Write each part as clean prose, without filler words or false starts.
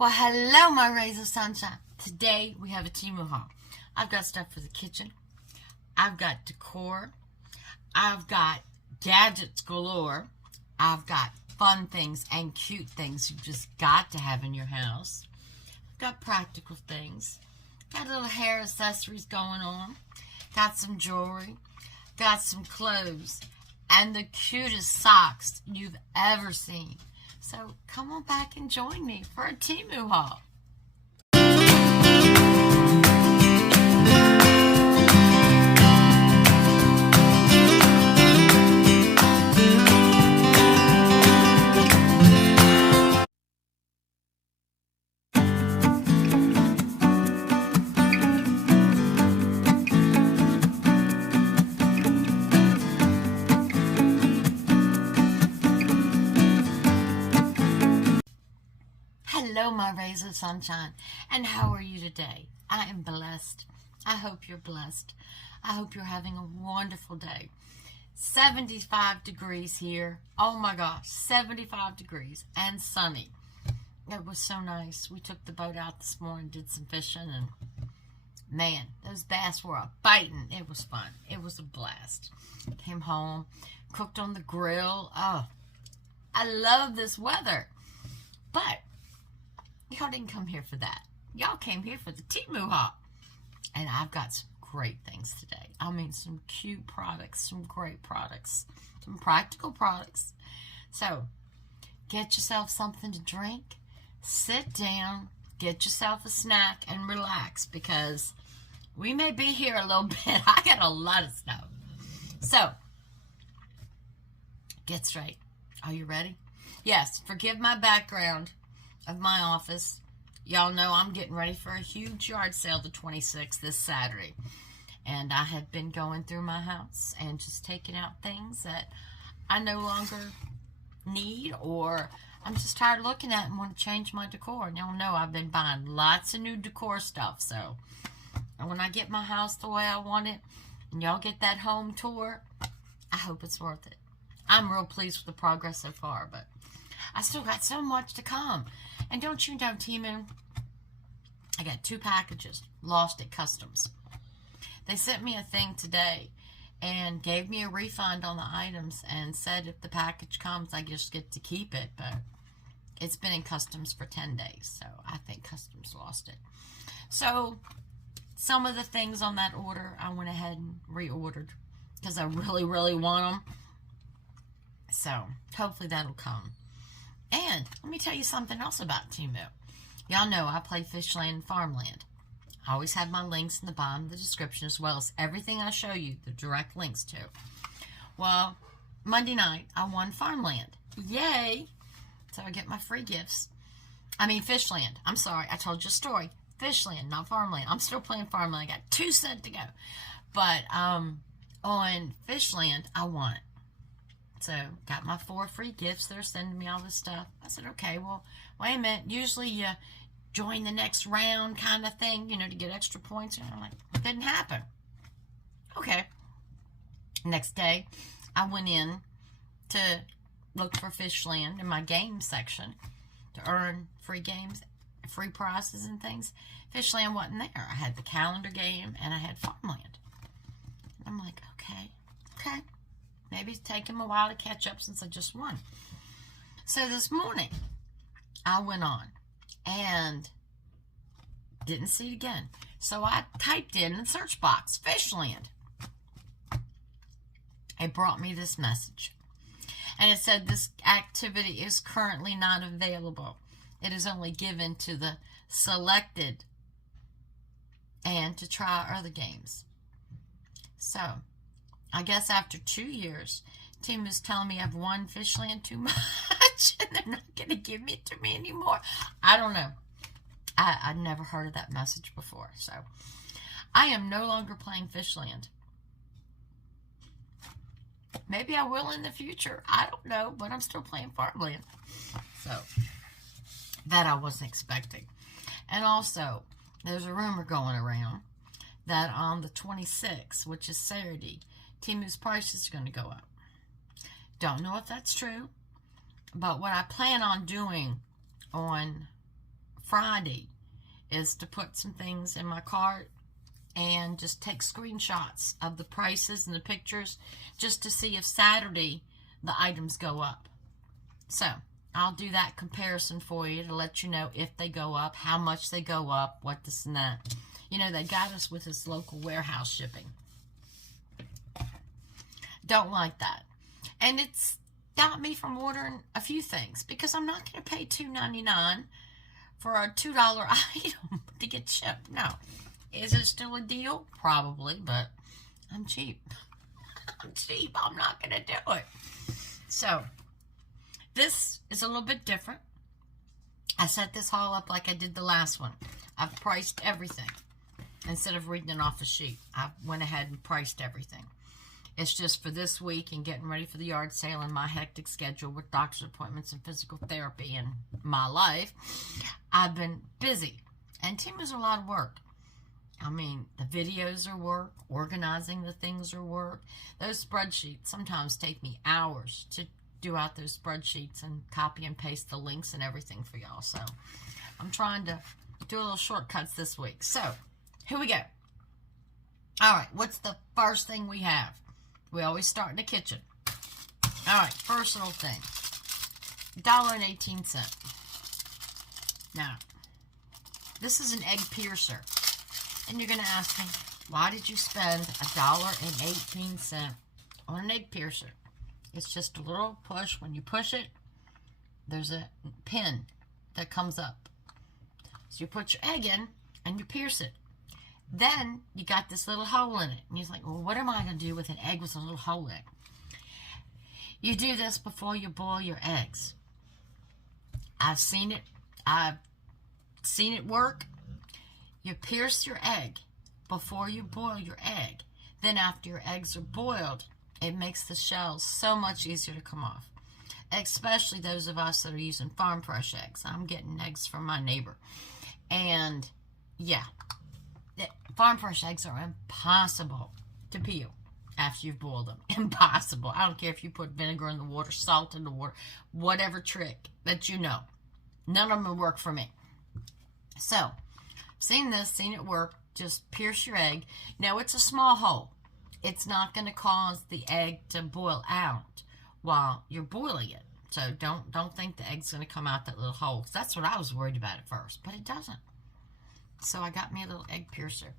Well, hello, my rays of sunshine. Today, we have a Temu haul. I've got stuff for the kitchen. I've got decor. I've got gadgets galore. I've got fun things and cute things you just got to have in your house. I've got practical things. Got little hair accessories going on. Got some jewelry. Got some clothes. And the cutest socks you've ever seen. So come on back and join me for a Temu haul. Hello, my rays of sunshine, and how are you today? I am blessed. I hope you're blessed. I hope you're having a wonderful day. 75 degrees here. Oh my gosh, 75 degrees and sunny. It was so nice. We took the boat out this morning, did some fishing, and man, those bass were a biting. It was fun. It was a blast. Came home, cooked on the grill. Oh, I love this weather. But y'all didn't come here for that. Y'all came here for the Temu haul. And I've got some great things today. I mean, some cute products, some great products, some practical products. So, get yourself something to drink, sit down, get yourself a snack, and relax because we may be here a little bit. I got a lot of stuff. So, get straight. Are you ready? Yes, forgive my background of my office. Y'all know I'm getting ready for a huge yard sale the 26th this Saturday. And I have been going through my house and just taking out things that I no longer need or I'm just tired of looking at and want to change my decor. And y'all know I've been buying lots of new decor stuff. So when I get my house the way I want it and y'all get that home tour, I hope it's worth it. I'm real pleased with the progress so far, but I still got so much to come. And don't you know, Temu, I got 2 packages lost at customs. They sent me a thing today and gave me a refund on the items and said if the package comes, I just get to keep it. But it's been in customs for 10 days, so I think customs lost it. So some of the things on that order, I went ahead and reordered because I really, really want them. So hopefully that'll come. And let me tell you something else about Temu. Y'all know I play Fishland and Farmland. I always have my links in the bottom of the description as well as everything I show you, the direct links to. Well, Monday night, I won Farmland. Yay! So I get my free gifts. I mean, Fishland. I'm sorry, I told you a story. Fishland, not Farmland. I'm still playing Farmland. I got 2 cents to go. But on Fishland, I won it. So, got my 4 free gifts. They're sending me all this stuff. I said, okay, well, wait a minute. Usually you join the next round kind of thing, you know, to get extra points. And I'm like, it didn't happen. Okay. Next day, I went in to look for Fishland in my game section to earn free games, free prizes and things. Fishland wasn't there. I had the calendar game and I had Farmland. And I'm like, okay. Maybe it's taken a while to catch up since I just won. So this morning, I went on and didn't see it again. So I typed in the search box, Fishland. It brought me this message. And it said this activity is currently not available. It is only given to the selected and to try other games. So I guess after 2 years, Temu's telling me I've won Fishland too much and they're not going to give it to me anymore. I don't know. I'd never heard of that message before. So I am no longer playing Fishland. Maybe I will in the future. I don't know, but I'm still playing Farmland. So that I wasn't expecting. And also, there's a rumor going around that on the 26th, which is Saturday, Temu's prices are going to go up. Don't know if that's true, but what I plan on doing on Friday is to put some things in my cart and just take screenshots of the prices and the pictures just to see if Saturday the items go up. So I'll do that comparison for you to let you know if they go up, how much they go up, what this and that. You know, they got us with this local warehouse shipping. Don't like that. And it's got me from ordering a few things because I'm not going to pay $2.99 for a $2 item to get shipped. No. Is it still a deal? Probably, but I'm cheap. I'm cheap. I'm not going to do it. So, this is a little bit different. I set this haul up like I did the last one. I've priced everything. Instead of reading it off a sheet, I went ahead and priced everything. It's just for this week and getting ready for the yard sale and my hectic schedule with doctor's appointments and physical therapy in my life. I've been busy. And Temu's a lot of work. I mean, the videos are work. Organizing the things are work. Those spreadsheets sometimes take me hours to do out those spreadsheets and copy and paste the links and everything for y'all. So, I'm trying to do a little shortcuts this week. So, here we go. All right, what's the first thing we have? We always start in the kitchen. All right, first little thing. $1.18. Now, this is an egg piercer. And you're going to ask me, why did you spend $1.18 on an egg piercer? It's just a little push. When you push it, there's a pin that comes up. So you put your egg in and you pierce it. Then you got this little hole in it. And you're like, well, what am I going to do with an egg with a little hole in it? You do this before you boil your eggs. I've seen it. I've seen it work. You pierce your egg before you boil your egg. Then after your eggs are boiled, it makes the shells so much easier to come off. Especially those of us that are using farm fresh eggs. I'm getting eggs from my neighbor. And yeah, farm fresh eggs are impossible to peel after you've boiled them. Impossible. I don't care if you put vinegar in the water, salt in the water, whatever trick that you know. None of them will work for me. So, seen this, seen it work. Just pierce your egg. Now, it's a small hole. It's not going to cause the egg to boil out while you're boiling it. So, don't think the egg's going to come out that little hole. 'Cause that's what I was worried about at first. But it doesn't. So, I got me a little egg piercer.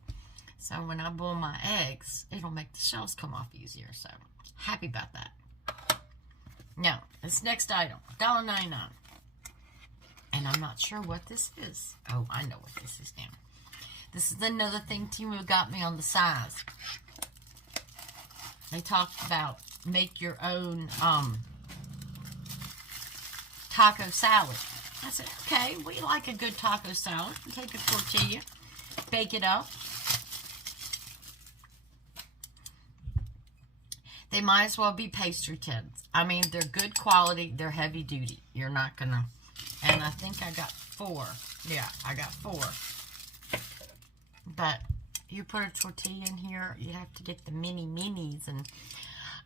So, when I boil my eggs, it'll make the shells come off easier. So, happy about that. Now, this next item, $1.99. And I'm not sure what this is. Oh, I know what this is now. This is another thing Temu got me on the size. They talked about make your own taco salad. I said, okay, we like a good taco salad. You take a tortilla, bake it up. They might as well be pastry tins. I mean, they're good quality. They're heavy duty. You're not going to... And I think I got 4. Yeah, I got 4. But you put a tortilla in here, you have to get the mini minis. And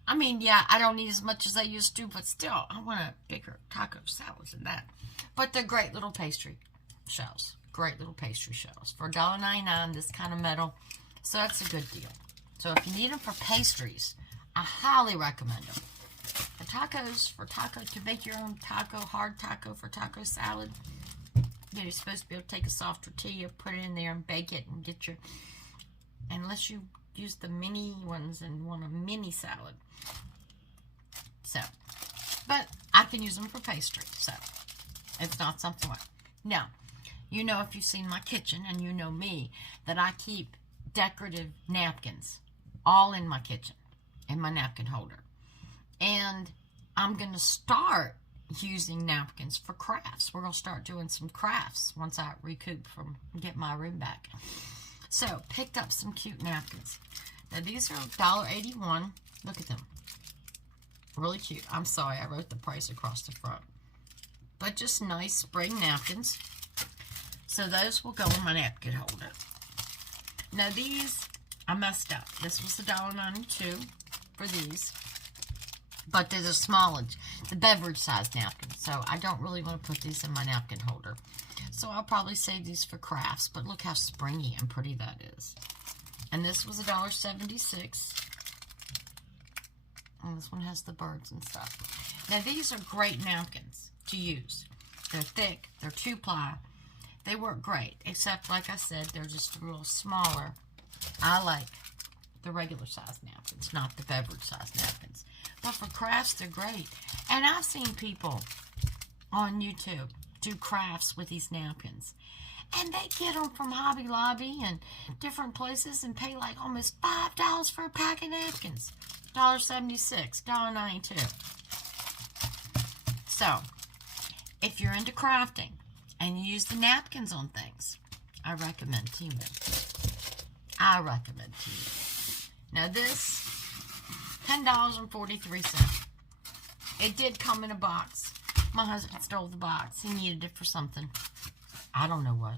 I mean, yeah, I don't need as much as I used to, but still, I want a bigger taco salad than that. But they're great little pastry shells. Great little pastry shells. For $1.99, this kind of metal. So that's a good deal. So if you need them for pastries, I highly recommend them. The tacos for to make your own taco, hard taco for taco salad. You're supposed to be able to take a soft tortilla, put it in there and bake it and get your, unless you use the mini ones and want a mini salad. So, but I can use them for pastry, so it's not something like. Now, you know if you've seen my kitchen and you know me, that I keep decorative napkins all in my kitchen, in my napkin holder. And I'm going to start using napkins for crafts. We're going to start doing some crafts once I recoup from get my room back. So, picked up some cute napkins. Now, these are $1.81. Look at them. Really cute. I'm sorry, I wrote the price across the front. But just nice spring napkins. So, those will go in my napkin holder. Now, these, I messed up. This was $1.92 for these. But they're the small, the beverage size napkins. So I don't really want to put these in my napkin holder. So I'll probably save these for crafts. But look how springy and pretty that is. And this was $1.76. And this one has the birds and stuff. Now these are great napkins to use. They're thick. They're 2-ply. They work great. Except, like I said, they're just a little smaller. I like the regular size napkins, not the beverage size napkins. But for crafts, they're great. And I've seen people on YouTube do crafts with these napkins. And they get them from Hobby Lobby and different places and pay like almost $5 for a pack of napkins. $1.76, $1.92. So, if you're into crafting and you use the napkins on things, I recommend Temu. I recommend Temu. Now this, $10.43. It did come in a box. My husband stole the box. He needed it for something. I don't know what.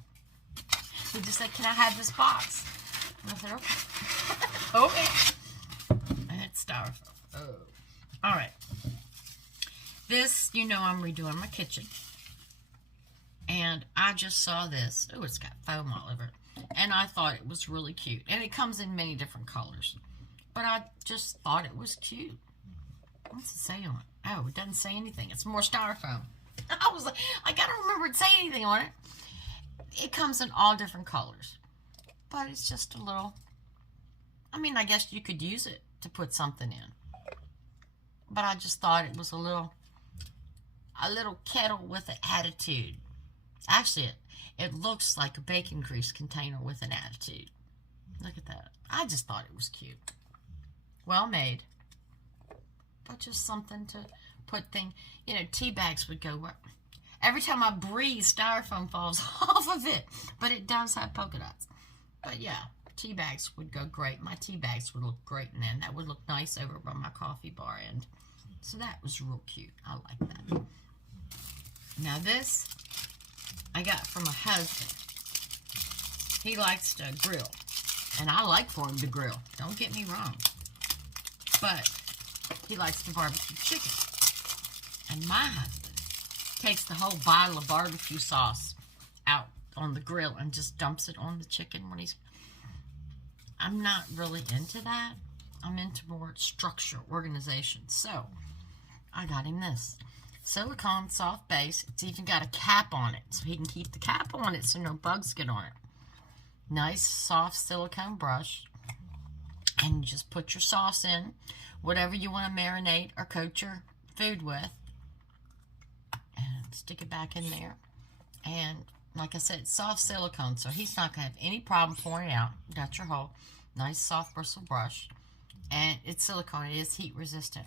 He just said, "Can I have this box?" And I said, "Okay." Okay. And it's styrofoam. Oh. Alright. This, you know, I'm redoing my kitchen. And I just saw this. Oh, it's got foam all over it. And I thought it was really cute. And it comes in many different colors. But I just thought it was cute. What's it say on it? Oh, it doesn't say anything. It's more styrofoam. I was like, I gotta remember to say anything on it. It comes in all different colors. But it's just a little... I mean, I guess you could use it to put something in. But I just thought it was a little kettle with an attitude. Actually, it looks like a bacon grease container with an attitude. Look at that. I just thought it was cute. Well made. But just something to put things... You know, tea bags would go... Every time I breathe, styrofoam falls off of it. But it does have polka dots. But yeah, tea bags would go great. My tea bags would look great, and then that would look nice over by my coffee bar end. So that was real cute. I like that. Now this, I got from my husband. He likes to grill. And I like for him to grill. Don't get me wrong. But he likes to barbecue chicken. And my husband takes the whole bottle of barbecue sauce out on the grill and just dumps it on the chicken when he's... I'm not really into that. I'm into more structure, organization. So, I got him this. Silicone soft base. It's even got a cap on it, so he can keep the cap on it so no bugs get on it. Nice, soft silicone brush. And you just put your sauce in, whatever you want to marinate or coat your food with. And stick it back in there. And like I said, soft silicone, so he's not going to have any problem pouring it out. Got your hole. Nice soft bristle brush. And it's silicone. It is heat resistant.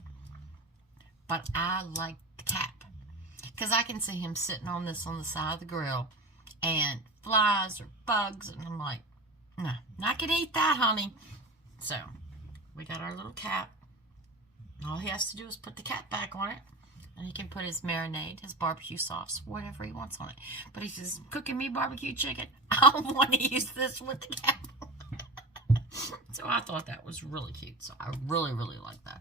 But I like the cap. Because I can see him sitting on this on the side of the grill. And flies or bugs. And I'm like, no, not going to eat that, honey. So, we got our little cap. All he has to do is put the cap back on it. And he can put his marinade, his barbecue sauce, whatever he wants on it. But if he's cooking me barbecue chicken, I want to use this with the cap. So I thought that was really cute. So I really, really like that.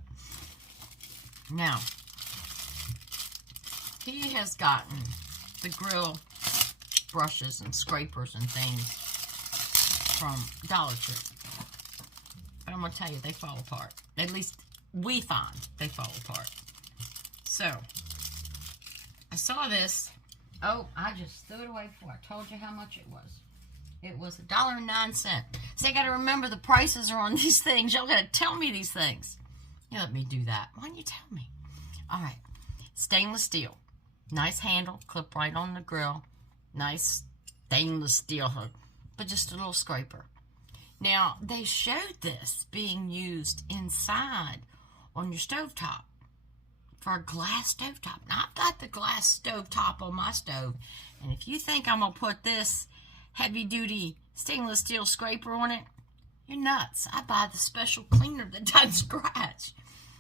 Now, he has gotten the grill brushes and scrapers and things from Dollar Tree. But I'm going to tell you, they fall apart. At least we find they fall apart. So, I saw this. Oh, I just threw it away before I told you how much it was. It was $1.09. So, I got to remember the prices are on these things. Y'all got to tell me these things. You let me do that. Why don't you tell me? All right. Stainless steel. Nice handle. Clip right on the grill. Nice stainless steel hook. But just a little scraper. Now, they showed this being used inside on your stovetop. For a glass stovetop. Now, I've got the glass stovetop on my stove. And if you think I'm going to put this heavy-duty stainless steel scraper on it, you're nuts. I buy the special cleaner that doesn't scratch.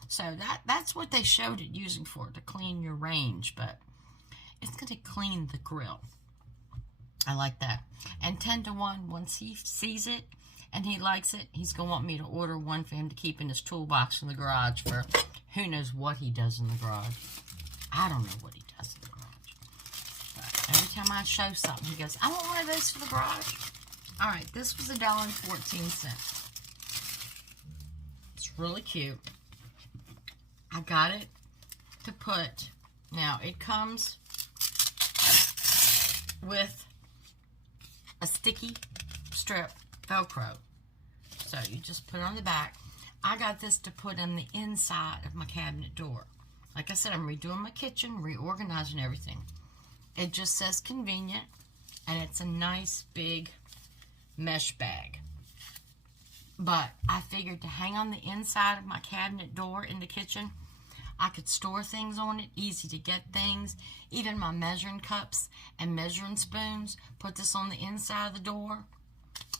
So that's what they showed it using for, to clean your range. But it's going to clean the grill. I like that. And 10 to 1, once he sees it, and he likes it, he's going to want me to order one for him to keep in his toolbox in the garage for who knows what he does in the garage. I don't know what he does in the garage. But every time I show something, he goes, I want one of those for the garage. All right, this was $1.14. It's really cute. I got it to put, now it comes with a sticky strip Velcro. So you just put it on the back. I got this to put on the inside of my cabinet door. Like I said, I'm redoing my kitchen, reorganizing everything. It just says convenient, and it's a nice big mesh bag. But I figured to hang on the inside of my cabinet door in the kitchen, I could store things on it, easy to get things, even my measuring cups and measuring spoons. Put this on the inside of the door.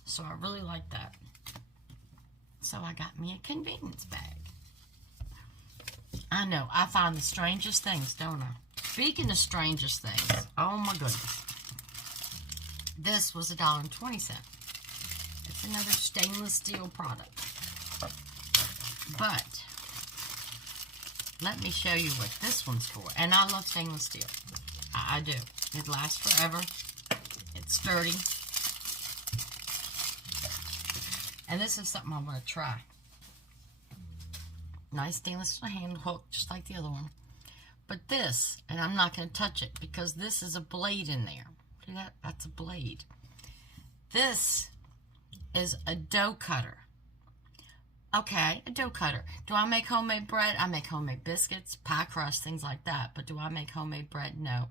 So I really like that. So I got me a convenience bag. I know, I find the strangest things, don't I? Speaking of strangest things, oh my goodness. This was $1.20. It's another stainless steel product. But let me show you what this one's for. And I love stainless steel. I do. It lasts forever. It's sturdy. And this is something I want to try. Nice stainless steel handle hook, just like the other one. But this, and I'm not going to touch it because this is a blade in there. See that? That's a blade. This is a dough cutter. Okay, a dough cutter. Do I make homemade bread? I make homemade biscuits, pie crust, things like that. But do I make homemade bread? No.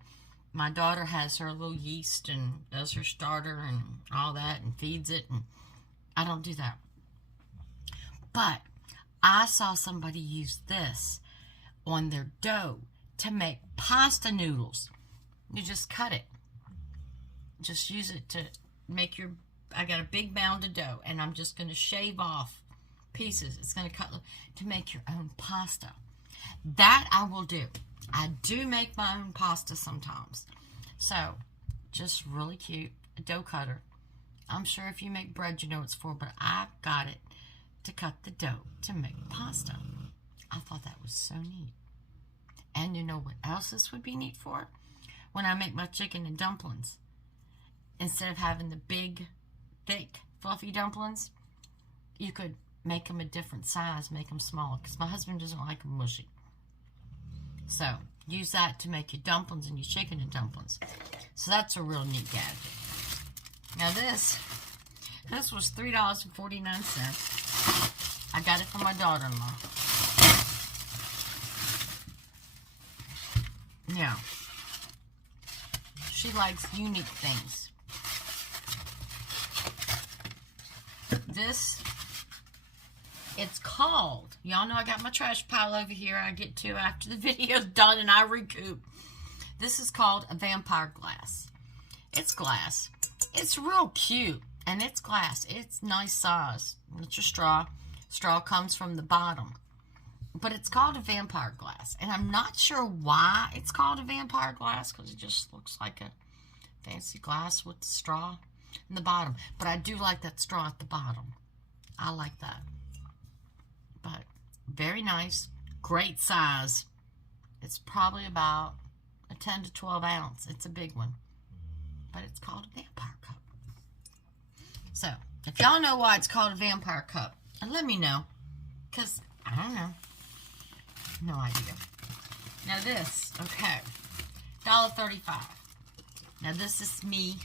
My daughter has her little yeast and does her starter and all that and feeds it. And I don't do that. But I saw somebody use this on their dough to make pasta noodles. You just cut it. Just use it to make your... I got a big mound of dough, and I'm just going to shave off pieces. It's going to cut to make your own pasta. That I will do. I do make my own pasta sometimes. So, just really cute. A dough cutter. I'm sure if you make bread, you know what it's for, but I got it to cut the dough to make pasta. I thought that was so neat. And you know what else this would be neat for? When I make my chicken and dumplings. Instead of having the big, thick, fluffy dumplings, you could make them a different size, make them smaller, because my husband doesn't like them mushy. So, use that to make your dumplings and your chicken and dumplings. So that's a real neat gadget. Now this was $3.49. I got it from my daughter-in-law. Now, she likes unique things. This, it's called, y'all know I got my trash pile over here I get to after the video's done and I recoup. This is called a vampire glass. It's glass. It's real cute, and it's glass. It's nice size. It's your straw. Straw comes from the bottom. But it's called a vampire glass, and I'm not sure why it's called a vampire glass, because it just looks like a fancy glass with the straw in the bottom. But I do like that straw at the bottom. I like that. But very nice, great size. It's probably about a 10 to 12 ounce. It's a big one. But it's called a vampire cup. So, if y'all know why it's called a vampire cup, let me know. Because, I don't know. No idea. Now this, okay. $1.35. Now this is me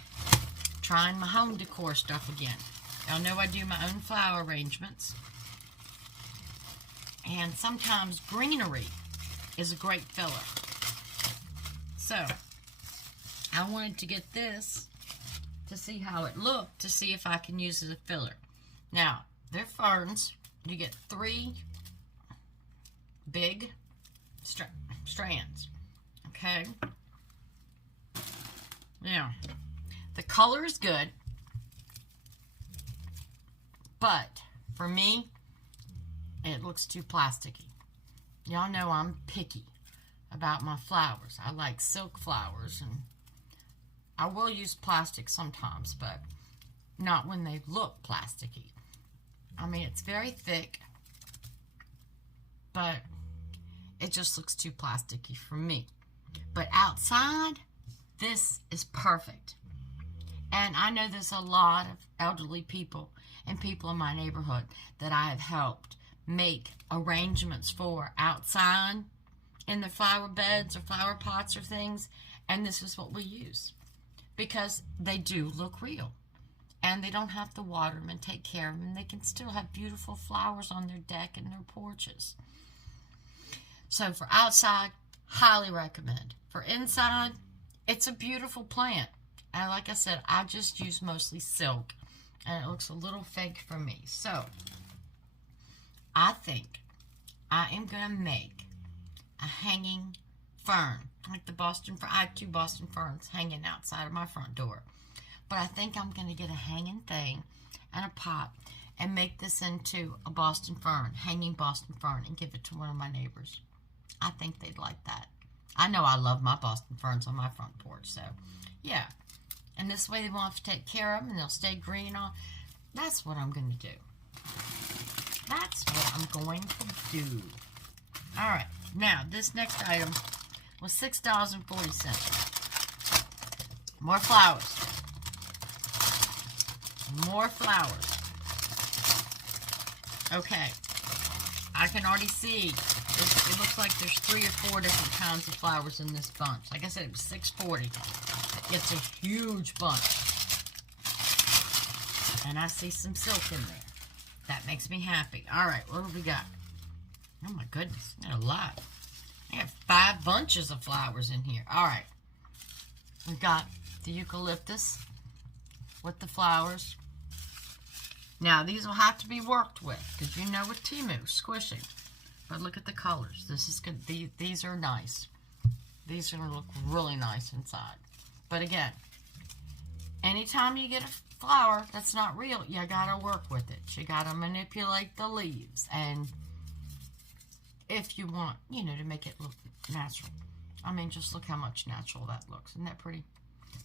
trying my home decor stuff again. Y'all know I do my own flower arrangements. And sometimes greenery is a great filler. So, I wanted to get this to see how it looked, to see if I can use it as a filler. Now, they're ferns. You get 3 big strands. Okay? Now, the color is good, but for me, it looks too plasticky. Y'all know I'm picky about my flowers. I like silk flowers, and I will use plastic sometimes, but not when they look plasticky. I mean, it's very thick, but it just looks too plasticky for me. But outside, this is perfect. And I know there's a lot of elderly people and people in my neighborhood that I have helped make arrangements for outside in their flower beds or flower pots or things. And this is what we use, because they do look real. And they don't have to water them and take care of them. They can still have beautiful flowers on their deck and their porches. So for outside, highly recommend. For inside, it's a beautiful plant. And like I said, I just use mostly silk. And it looks a little fake for me. So, I think I am going to make a hanging fern. Like the Boston fern. I have 2 Boston ferns hanging outside of my front door. But I think I'm going to get a hanging thing and a pot and make this into a Boston fern, hanging Boston fern, and give it to one of my neighbors. I think they'd like that. I know I love my Boston ferns on my front porch, so yeah. And this way they won't have to take care of them and they'll stay green on. That's what I'm going to do. That's what I'm going to do. Alright, now this next item was $6.40. More flowers. More flowers. Okay. I can already see it looks like there's 3 or 4 different kinds of flowers in this bunch. Like I said, it was $6.40. It's a huge bunch. And I see some silk in there. That makes me happy. Alright, what have we got? Oh my goodness, got a lot. I have 5 bunches of flowers in here. Alright. We've got the eucalyptus with the flowers. Now, these will have to be worked with, because you know with Temu, squishing. But look at the colors. This is good. These are nice. These are going to look really nice inside. But again, anytime you get a flower that's not real, you got to work with it. You got to manipulate the leaves. And if you want, you know, to make it look natural. I mean, just look how much natural that looks. Isn't that pretty?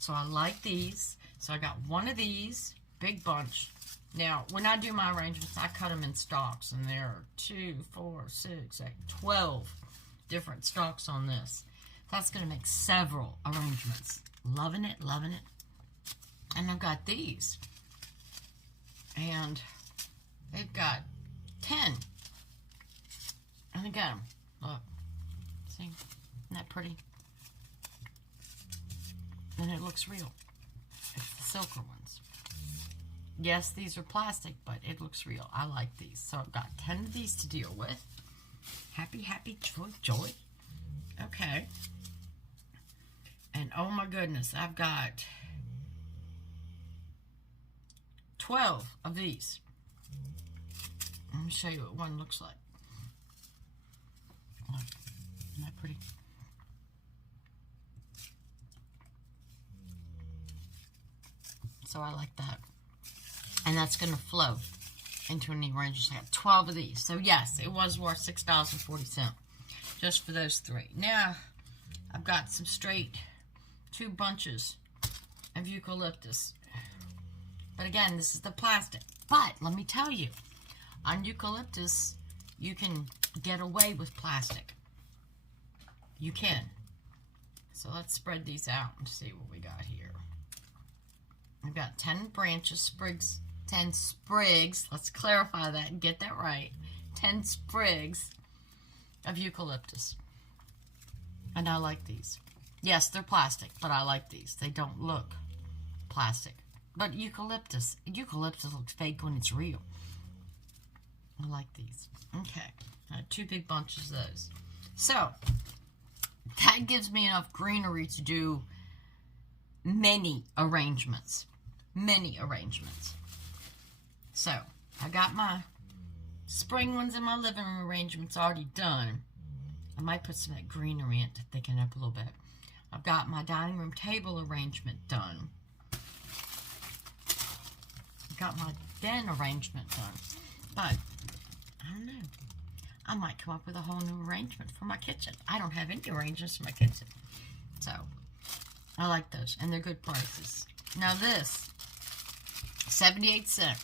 So I like these. So I got one of these, big bunch. Now, when I do my arrangements, I cut them in stalks, and there are 2, 4, 6, 8, 12 different stalks on this. That's going to make several arrangements. Loving it, loving it. And I've got these. And they've got 10. And I got them. Look. See? Isn't that pretty? And it looks real. It's the silker ones. Yes, these are plastic, but it looks real. I like these. So I've got 10 of these to deal with. Happy, happy, joy, joy. Okay. And oh my goodness, I've got 12 of these. Let me show you what one looks like. Look, isn't that pretty? So I like that. And that's going to flow into an arrangement. I have 12 of these. So yes, it was worth $6.40 just for those 3. Now, I've got some straight 2 bunches of eucalyptus. But again, this is the plastic. But let me tell you, on eucalyptus, you can get away with plastic. You can. So let's spread these out and see what we got here. I've got 10 branches, sprigs, 10 sprigs. Let's clarify that and get that right. 10 sprigs of eucalyptus. And I like these. Yes, they're plastic, but I like these. They don't look plastic. But eucalyptus looks fake when it's real. I like these. Okay, I have 2 big bunches of those. So, that gives me enough greenery to do many arrangements. Many arrangements. So, I got my spring ones in my living room arrangements already done. I might put some of that greenery in to thicken up a little bit. I've got my dining room table arrangement done. I've got my den arrangement done. But, I don't know. I might come up with a whole new arrangement for my kitchen. I don't have any arrangements for my kitchen. So, I like those. And they're good prices. Now this, 78 cents.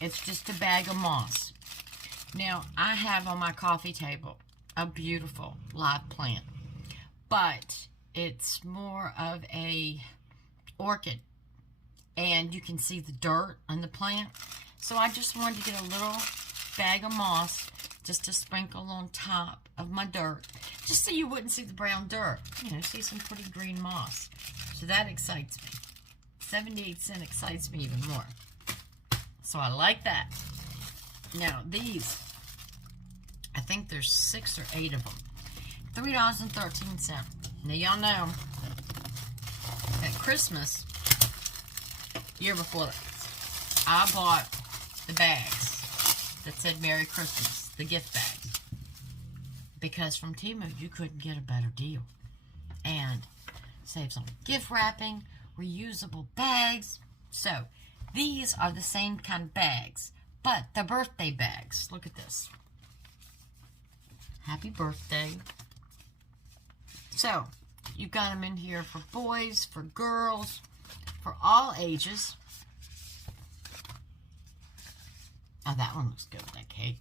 It's just a bag of moss. Now, I have on my coffee table a beautiful live plant, but it's more of a orchid, and you can see the dirt on the plant. So I just wanted to get a little bag of moss just to sprinkle on top of my dirt, just so you wouldn't see the brown dirt. You know, see some pretty green moss. So that excites me. 78 cents excites me even more. So I like that. Now these, I think there's 6 or 8 of them. $3.13. Now y'all know at Christmas, year before that, I bought the bags that said Merry Christmas, the gift bags, because from Temu you couldn't get a better deal. And saves on gift wrapping, reusable bags. So these are the same kind of bags, but the birthday bags. Look at this. Happy birthday. So you've got them in here for boys, for girls, for all ages. Oh, that one looks good with that cake.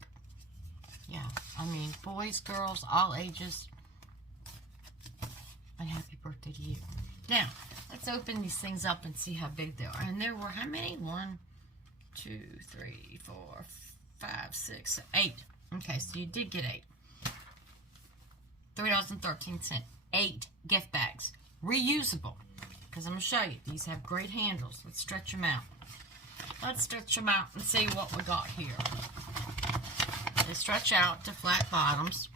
Yeah, I mean, boys, girls, all ages. And happy birthday to you. Now, let's open these things up and see how big they are. And there were how many? 1, 2, 3, 4, 5, 6, 8. Okay, so you did get 8. $3.13. 8 gift bags. Reusable. Because I'm going to show you. These have great handles. Let's stretch them out. Let's stretch them out and see what we got here. They stretch out to flat bottoms.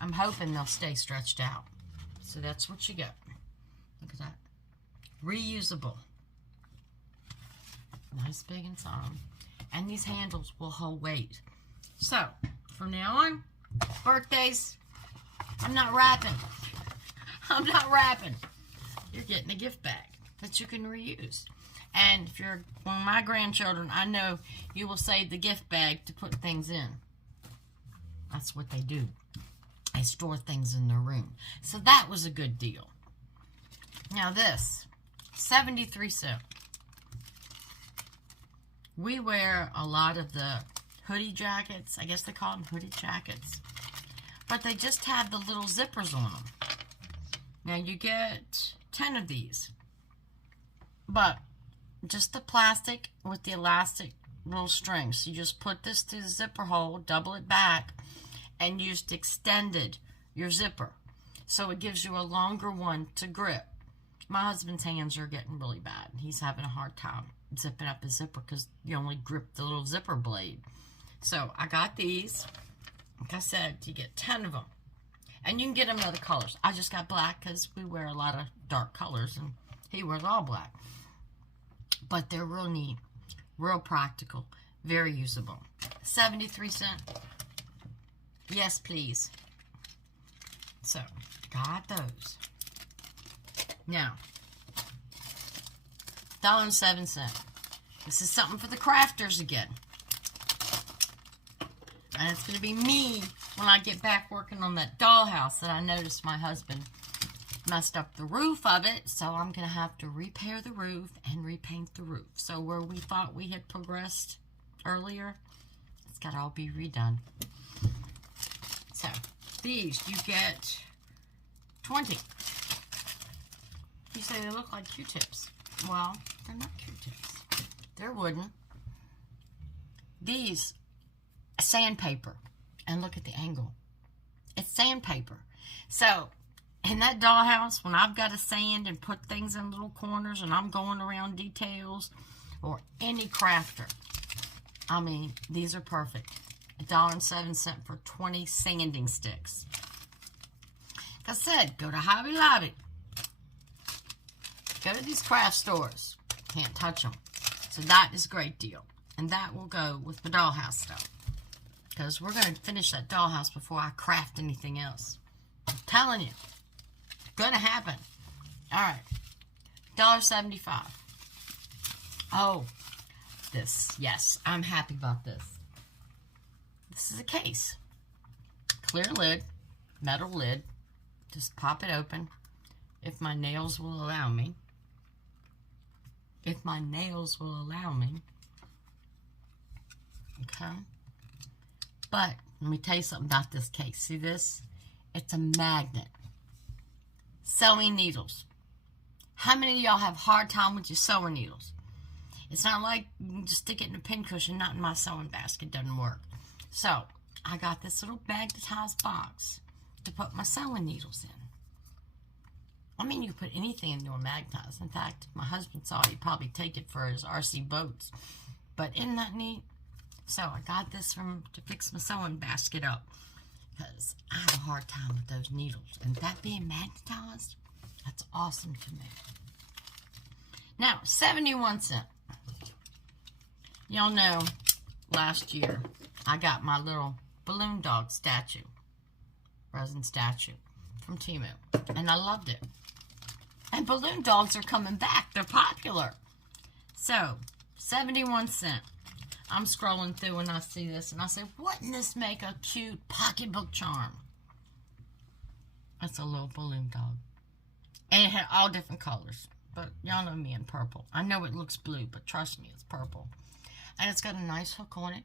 I'm hoping they'll stay stretched out. So that's what you get. Look at that. Reusable. Nice big inside. And these handles will hold weight. So, from now on, birthdays, I'm not wrapping. I'm not wrapping. You're getting a gift bag that you can reuse. And if you're one of my grandchildren, I know you will save the gift bag to put things in. That's what they do. They store things in their room. So that was a good deal. Now this, 73 cents. We wear a lot of the hoodie jackets. I guess they call them hoodie jackets. But they just have the little zippers on them. Now you get 10 of these. But just the plastic with the elastic little strings. So you just put this through the zipper hole, double it back, and you just extended your zipper. So it gives you a longer one to grip. My husband's hands are getting really bad. He's having a hard time zipping up his zipper because you only grip the little zipper blade. So I got these. Like I said, you get 10 of them. And you can get them in other colors. I just got black because we wear a lot of dark colors and he wears all black. But they're real neat, real practical, very usable. 73 cents. Yes, please. So, got those. Now, $1.07. This is something for the crafters again. And it's going to be me when I get back working on that dollhouse that I noticed my husband messed up the roof of it. So I'm going to have to repair the roof and repaint the roof. So where we thought we had progressed earlier, it's got to all be redone. So these, you get 20. You say they look like Q-tips. Well, they're not Q-tips. They're wooden. These, sandpaper. And look at the angle. It's sandpaper. So, in that dollhouse, when I've got to sand and put things in little corners and I'm going around details, or any crafter, I mean, these are perfect. $1.07 for 20 sanding sticks. Like I said, go to Hobby Lobby. Go to these craft stores. Can't touch them. So that is a great deal. And that will go with the dollhouse stuff. Because we're going to finish that dollhouse before I craft anything else. I'm telling you. It's going to happen. Alright. $1.75. Oh. This. Yes. I'm happy about this. This is a case. Clear lid. Metal lid. Just pop it open. If my nails will allow me. If my nails will allow me. Okay. But let me tell you something about this case. See this? It's a magnet. Sewing needles. How many of y'all have a hard time with your sewing needles? It's not like you can just stick it in a pincushion, not in my sewing basket. Doesn't work. So, I got this little magnetized box to put my sewing needles in. I mean, you can put anything in your magnetized. In fact, my husband saw it. He'd probably take it for his RC boats. But isn't that neat? So, I got this to fix my sewing basket up. Because I have a hard time with those needles. And that being magnetized, that's awesome to me. Now, 71 cents. Y'all know, last year, I got my little balloon dog statue. Resin statue from Temu. And I loved it. And balloon dogs are coming back. They're popular. So, 71 cents. I'm scrolling through and I see this and I say, wouldn't this make a cute pocketbook charm? That's a little balloon dog. And it had all different colors. But y'all know me in purple. I know it looks blue, but trust me, it's purple. And it's got a nice hook on it.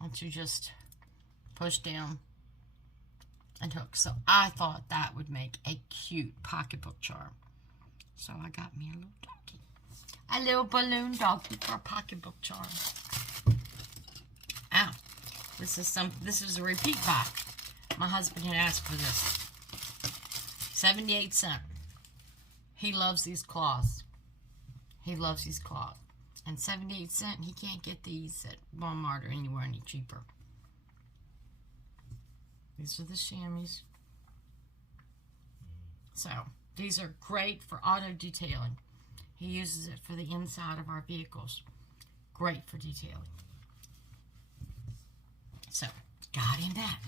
Once you just push down and hook. So I thought that would make a cute pocketbook charm. So I got me a little doggy. A little balloon doggy for a pocketbook charm. Ow. This is a repeat box. My husband had asked for this. 78 cents. He loves these claws. He loves these claws. And 78 cents, he can't get these at Walmart or anywhere any cheaper. These are the chamois. So, these are great for auto detailing. He uses it for the inside of our vehicles. Great for detailing. So, got him that.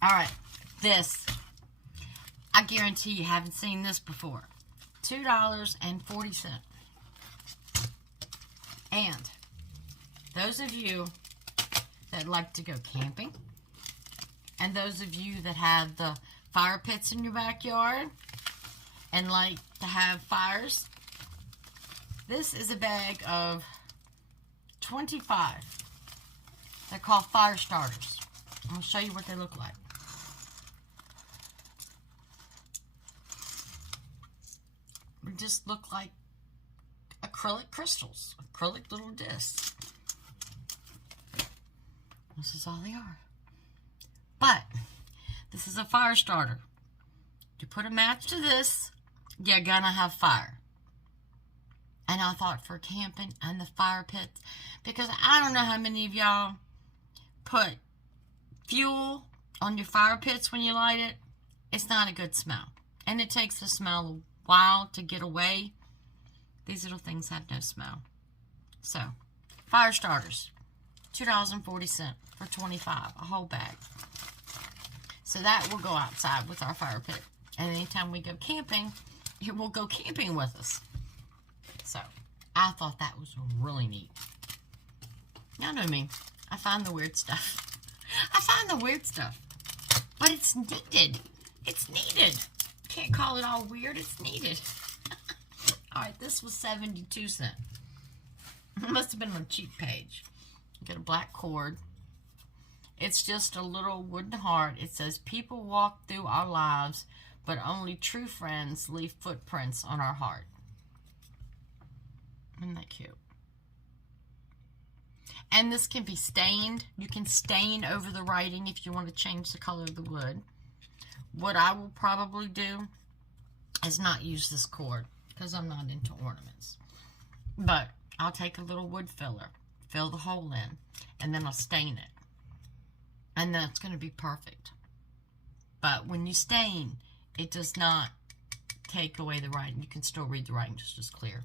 Alright, this. I guarantee you haven't seen this before. $2.40. And those of you that like to go camping, and those of you that have the fire pits in your backyard and like to have fires, this is a bag of 25. They're called fire starters. I'm going to show you what they look like. They just look like acrylic crystals, acrylic little discs. This is all they are. But this is a fire starter. You put a match to this, you're gonna have fire. And I thought for camping and the fire pits, because I don't know how many of y'all put fuel on your fire pits when you light it. It's not a good smell. And it takes the smell a while to get away. These little things have no smell. So, fire starters. $2.40 for 25, a whole bag. So that will go outside with our fire pit. And anytime we go camping, it will go camping with us. So, I thought that was really neat. Y'all know me. I find the weird stuff. I find the weird stuff. But it's needed. It's needed. Can't call it all weird. It's needed. Alright, this was 72 cents. It must have been on a cheap page. Get a black cord. It's just a little wooden heart. It says, people walk through our lives, but only true friends leave footprints on our heart. Isn't that cute? And this can be stained. You can stain over the writing if you want to change the color of the wood. What I will probably do is not use this cord because I'm not into ornaments. But I'll take a little wood filler, fill the hole in, and then I'll stain it. And then it's going to be perfect. But when you stain, it does not take away the writing. You can still read the writing just as clear.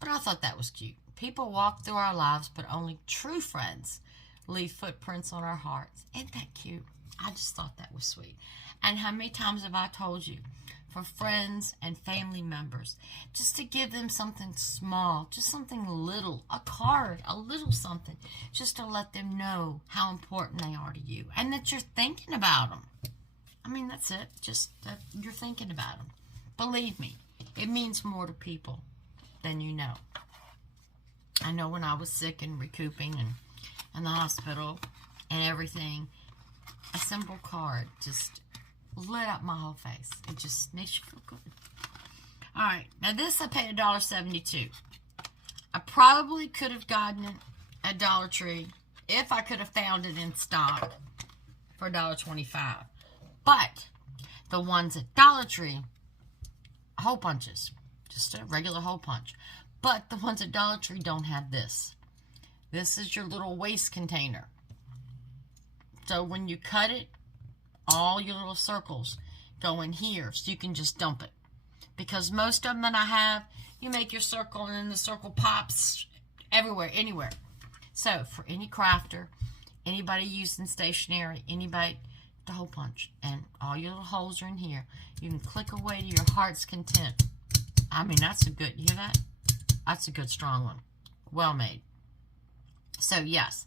But I thought that was cute. People walk through our lives, but only true friends leave footprints on our hearts. Isn't that cute? I just thought that was sweet. And how many times have I told you, for friends and family members, just to give them something small, just something little, a card, a little something, just to let them know how important they are to you and that you're thinking about them. I mean, that's it. Just that you're thinking about them. Believe me, it means more to people than you know. I know when I was sick and recouping and in the hospital and everything, a simple card just lit up my whole face. It just makes you feel good. Alright, now this I paid $1.72. I probably could have gotten it at Dollar Tree if I could have found it in stock for $1.25. But the ones at Dollar Tree, hole punches, just a regular hole punch. But the ones at Dollar Tree don't have this. This is your little waste container. So when you cut it, all your little circles go in here, so you can just dump it. Because most of them that I have, you make your circle and then the circle pops everywhere, anywhere. So for any crafter, anybody using stationery, anybody, the hole punch, and all your little holes are in here. You can click away to your heart's content. I mean, that's a good, you hear that? That's a good strong one. Well made. So yes,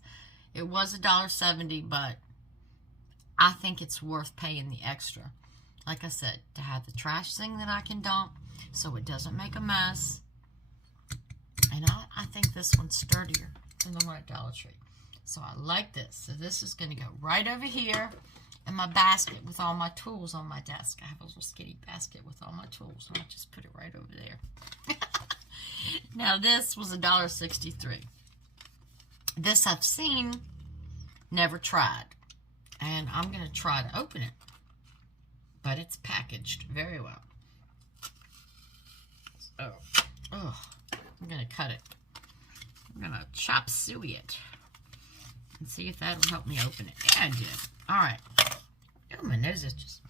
it was $1.70, but I think it's worth paying the extra. Like I said, to have the trash thing that I can dump so it doesn't make a mess. And I think this one's sturdier than the one at Dollar Tree. So I like this. So this is going to go right over here in my basket with all my tools on my desk. I have a little skinny basket with all my tools. And I just put it right over there. Now this was $1.63. This I've seen, never tried. And I'm going to try to open it. But it's packaged very well. So, I'm going to cut it. I'm going to chop suey it. And see if that'll help me open it. Yeah, it did. Alright. Oh, my nose is just...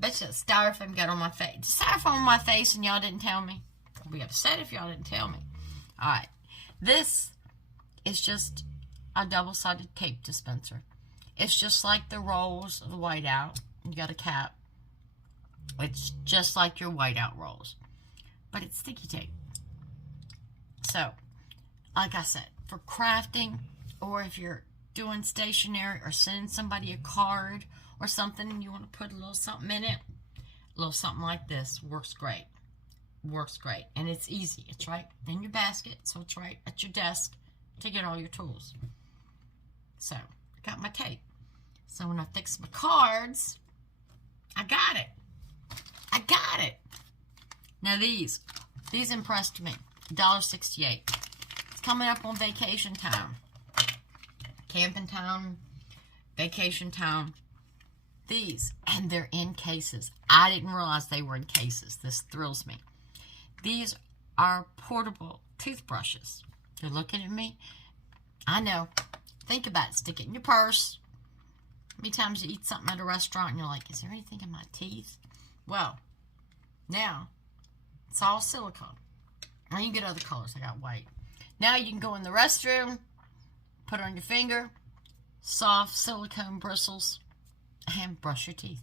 Bet you that styrofoam got on my face. Styrofoam on my face and y'all didn't tell me. I'll be upset if y'all didn't tell me. Alright. This is just a double-sided tape dispenser. It's just like the rolls of the whiteout. You got a cap. It's just like your whiteout rolls. But it's sticky tape. So, like I said, for crafting, or if you're doing stationery or sending somebody a card or something and you want to put a little something in it, a little something like this works great. Works great. And it's easy. It's right in your basket, so it's right at your desk to get all your tools. So, I got my tape. So when I fix my cards, I got it. I got it. Now these impressed me. $1.68. It's coming up on vacation time. Camping time, vacation time. These, and they're in cases. I didn't realize they were in cases. This thrills me. These are portable toothbrushes. You're looking at me? I know. Think about it. Stick it in your purse. How many times you eat something at a restaurant and you're like, is there anything in my teeth? Well, now, it's all silicone. Now you can get other colors. I got white. Now you can go in the restroom, put it on your finger, soft silicone bristles, and brush your teeth.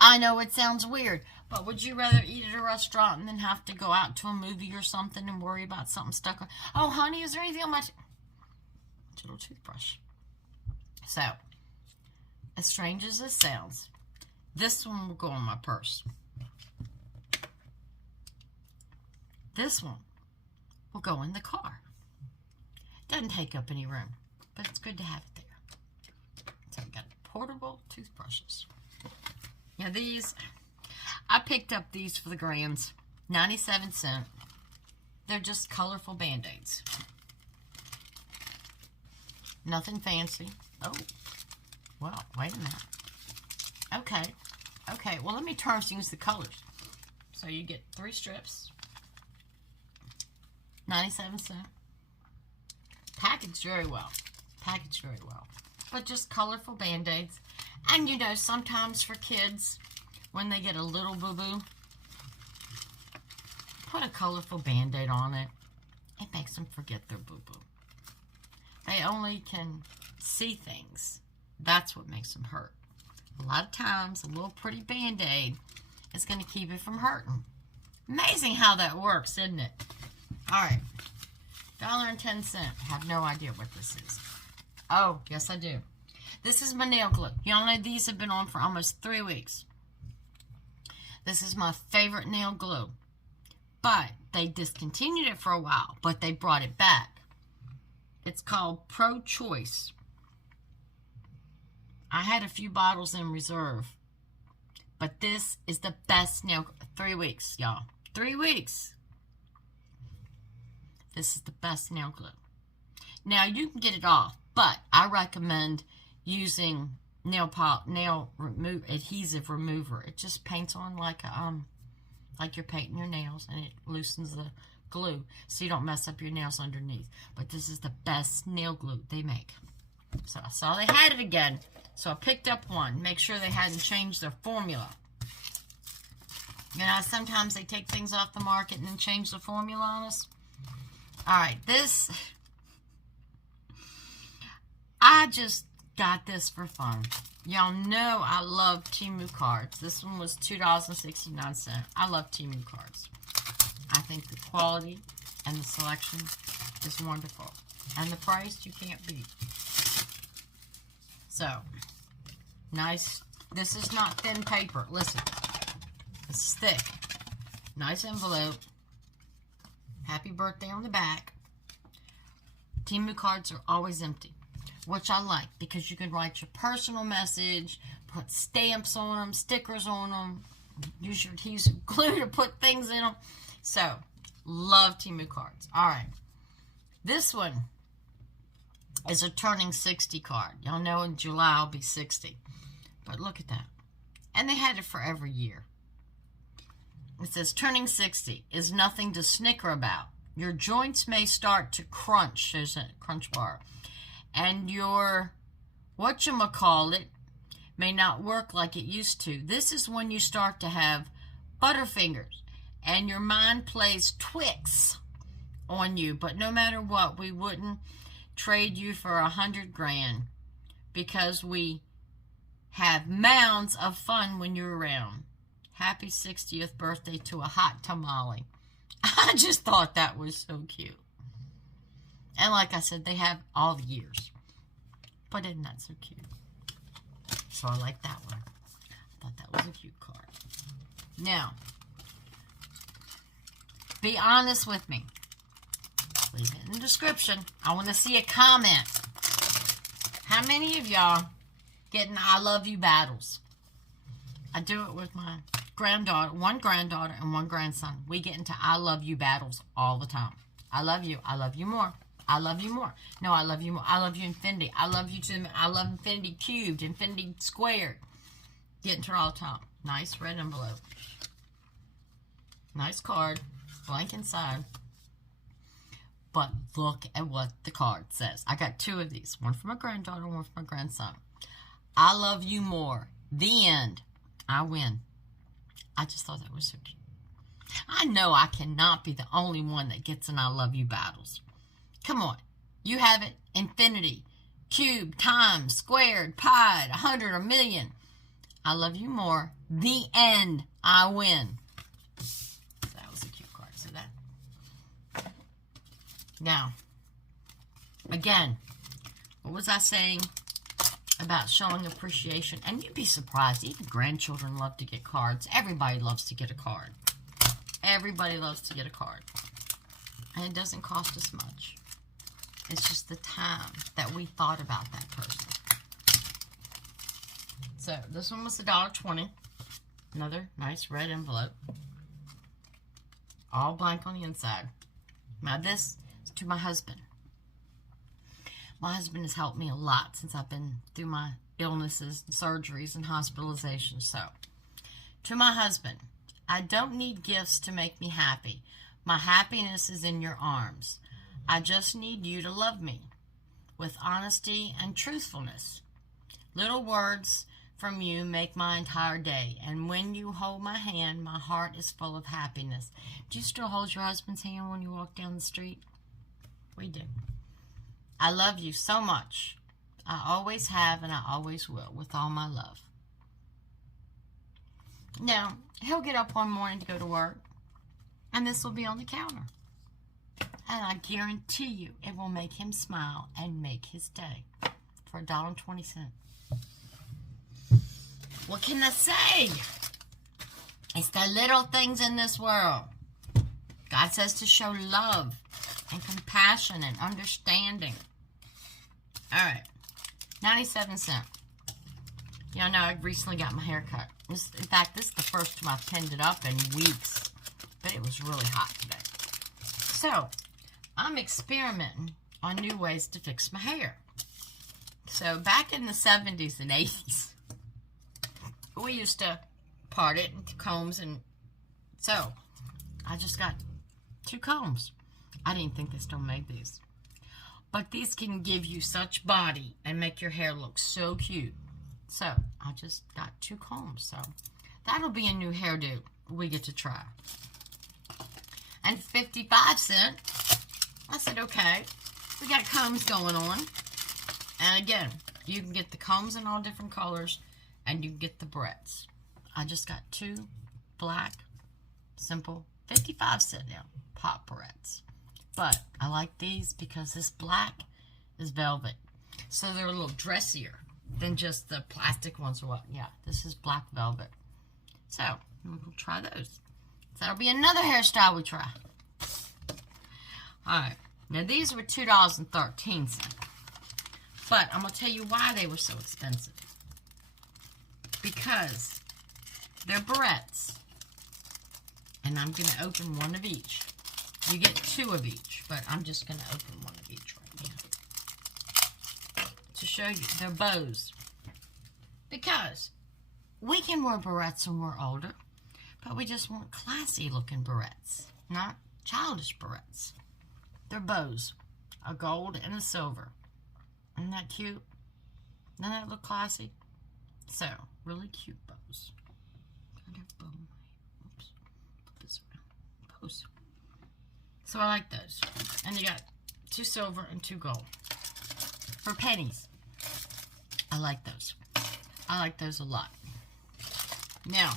I know it sounds weird, but would you rather eat at a restaurant and then have to go out to a movie or something and worry about something stuck on? Oh, honey, is there anything on my teeth? It's a little toothbrush. So, as strange as this sounds, this one will go in my purse. This one will go in the car. Doesn't take up any room, but it's good to have it there. So I've got portable toothbrushes. Now these, I picked up these for the grands, 97¢. They're just colorful Band-Aids. Nothing fancy. Oh, well, wait a minute. Okay, well, let me turn so you can see the colors. So you get 3 strips, 97¢. Packaged very well. But just colorful Band-Aids. And you know, sometimes for kids, when they get a little boo-boo, put a colorful Band-Aid on it. It makes them forget their boo-boo. They only can see things. That's what makes them hurt. A lot of times, a little pretty Band-Aid is going to keep it from hurting. Amazing how that works, isn't it? Alright. $1.10. Have no idea what this is. Oh, yes I do. This is my nail glue. Y'all know these have been on for almost 3 weeks. This is my favorite nail glue. but they discontinued it for a while, but they brought it back. It's called Pro Choice. I had a few bottles in reserve, but this is the best nail. 3 weeks, y'all. 3 weeks. This is the best nail glue. Now, you can get it off, but I recommend using adhesive remover. It just paints on like you're painting your nails, and it loosens the glue so you don't mess up your nails underneath. But this is the best nail glue they make. So I saw they had it again, so I picked up one. Make sure they hadn't changed their formula. You know, sometimes they take things off the market and then change the formula on us. Alright, this, I just got this for fun. Y'all know I love Temu cards. This one was $2.69. I love Temu cards. I think the quality and the selection is wonderful. And the price you can't beat. So, nice. This is not thin paper. Listen. This is thick. Nice envelope. Happy birthday on the back. Temu cards are always empty, which I like because you can write your personal message, put stamps on them, stickers on them, use your adhesive glue to put things in them. So, love Temu cards. Alright. This one is a turning 60 card. Y'all know in July I'll be 60. But look at that. And they had it for every year. It says, turning 60 is nothing to snicker about. Your joints may start to crunch. There's a crunch bar. And your whatchamacallit may not work like it used to. This is when you start to have butterfingers. And your mind plays Twix on you. But no matter what, we wouldn't trade you for 100 grand. Because we have mounds of fun when you're around. Happy 60th birthday to a hot tamale. I just thought that was so cute. And like I said, they have all the years. But isn't that so cute? So I like that one. I thought that was a cute card. Now, be honest with me. Leave it in the description. I want to see a comment. How many of y'all get in I love you battles? I do it with my granddaughter, one granddaughter and one grandson. We get into I love you battles all the time. I love you more. I love you more. No, I love you more. I love you infinity. I love you to I love infinity cubed, infinity squared. Get into it all the time. Nice red envelope. Nice card. Blank inside. But look at what the card says. I got 2 of these. One for my granddaughter and one for my grandson. I love you more. The end. I win. I just thought that was so cute. I know I cannot be the only one that gets in I love you battles. Come on. You have it. Infinity. Cube. Times. Squared. Pied. 100. A million. I love you more. The end. I win. So that was a cute card. So that. Now. Again. What was I saying about showing appreciation? And you'd be surprised. Even grandchildren love to get cards. Everybody loves to get a card. Everybody loves to get a card. And it doesn't cost us much. It's just the time that we thought about that person. So, this one was $1.20. Another nice red envelope. All blank on the inside. Now, this is to my husband. My husband has helped me a lot since I've been through my illnesses, and surgeries, and hospitalizations. So, to my husband, I don't need gifts to make me happy. My happiness is in your arms. I just need you to love me with honesty and truthfulness. Little words from you make my entire day. And when you hold my hand, my heart is full of happiness. Do you still hold your husband's hand when you walk down the street? We do. I love you so much. I always have and I always will with all my love. Now, he'll get up one morning to go to work, and this will be on the counter. And I guarantee you it will make him smile and make his day for $1.20. What can I say? It's the little things in this world. God says to show love and compassion and understanding. All right, 97 cents. Y'all know I recently got my hair cut. In fact, this is the first time I've pinned it up in weeks, but it was really hot today. So, I'm experimenting on new ways to fix my hair. So, back in the 70s and 80s, we used to part it into combs, and so I just got 2 combs. I didn't think they still made these. But these can give you such body and make your hair look so cute. So, I just got 2 combs. So, that'll be a new hairdo we get to try. And 55 cents, I said, okay, we got combs going on. And again, you can get the combs in all different colors, and you can get the barrettes. I just got 2 black, simple, 55 cent now, pop barrettes. But I like these because this black is velvet. So they're a little dressier than just the plastic ones or what. Yeah, this is black velvet. So, we'll try those. So that'll be another hairstyle we try. Alright, now these were $2.13. But I'm going to tell you why they were so expensive. Because they're barrettes. And I'm going to open one of each. You get 2 of each, but I'm just going to open one of each right now. To show you, they're bows. Because we can wear barrettes when we're older, but we just want classy looking barrettes, not childish barrettes. They're bows, a gold and a silver. Isn't that cute? Doesn't that look classy? So, really cute bows. Oops. Put this around. Bows. So I like those. And you got 2 silver and 2 gold. For pennies. I like those. I like those a lot. Now,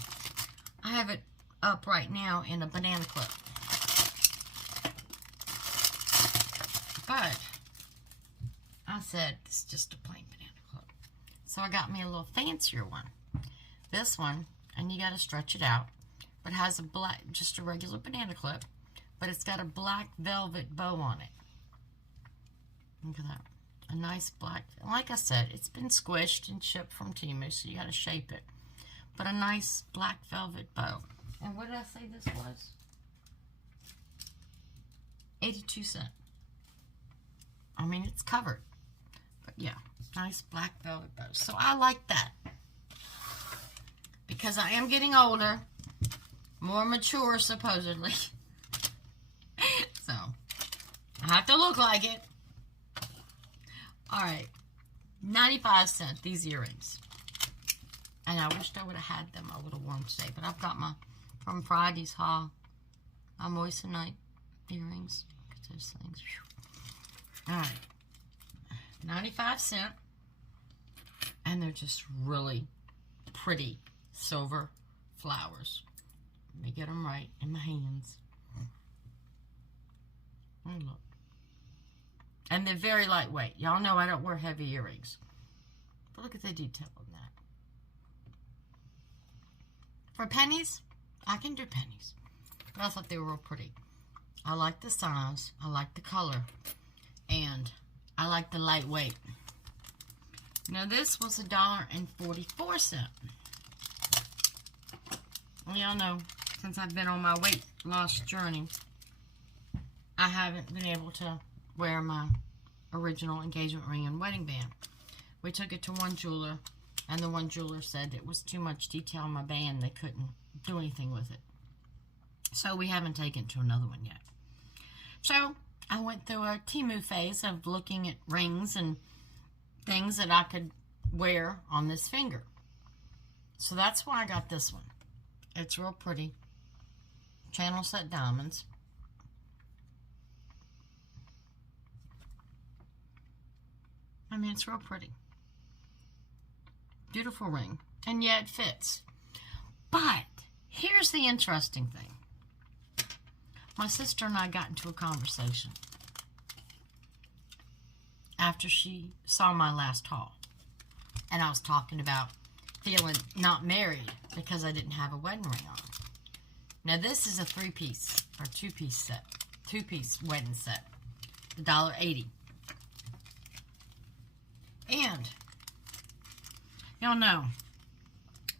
I have it up right now in a banana clip. But I said it's just a plain banana clip. So I got me a little fancier one. This one, and you got to stretch it out, but it has a black, just a regular banana clip, but it's got a black velvet bow on it. Look at that. A nice black, like I said, it's been squished and shipped from Temu, so you got to shape it. But a nice black velvet bow. And what did I say this was? 82 cents. I mean, it's covered. But yeah, nice black velvet bow. So I like that. Because I am getting older. More mature, supposedly. So, I have to look like it. Alright. 95 cents, these earrings. And I wished I would have had them. I would have worn them today. But I've got my, from Friday's haul, my moissanite earrings. Look at those things. Alright. 95 cents. And they're just really pretty silver flowers. Let me get them right in my hands. And look. And they're very lightweight. Y'all know I don't wear heavy earrings. But look at the detail on that. For pennies, I can do pennies. But I thought they were real pretty. I like the size. I like the color. And I like the lightweight. Now this was $1.44. Y'all know, since I've been on my weight loss journey, I haven't been able to wear my original engagement ring and wedding band. We took it to one jeweler, and the one jeweler said it was too much detail on my band. They couldn't do anything with it. So we haven't taken it to another one yet. So I went through a Temu phase of looking at rings and things that I could wear on this finger. So that's why I got this one. It's real pretty. Channel set diamonds. I mean, it's real pretty. Beautiful ring. And yeah, it fits. But here's the interesting thing. My sister and I got into a conversation after she saw my last haul. And I was talking about feeling not married because I didn't have a wedding ring on. Now this is a 3-piece or 2-piece set. 2-piece wedding set. $1.80. And y'all know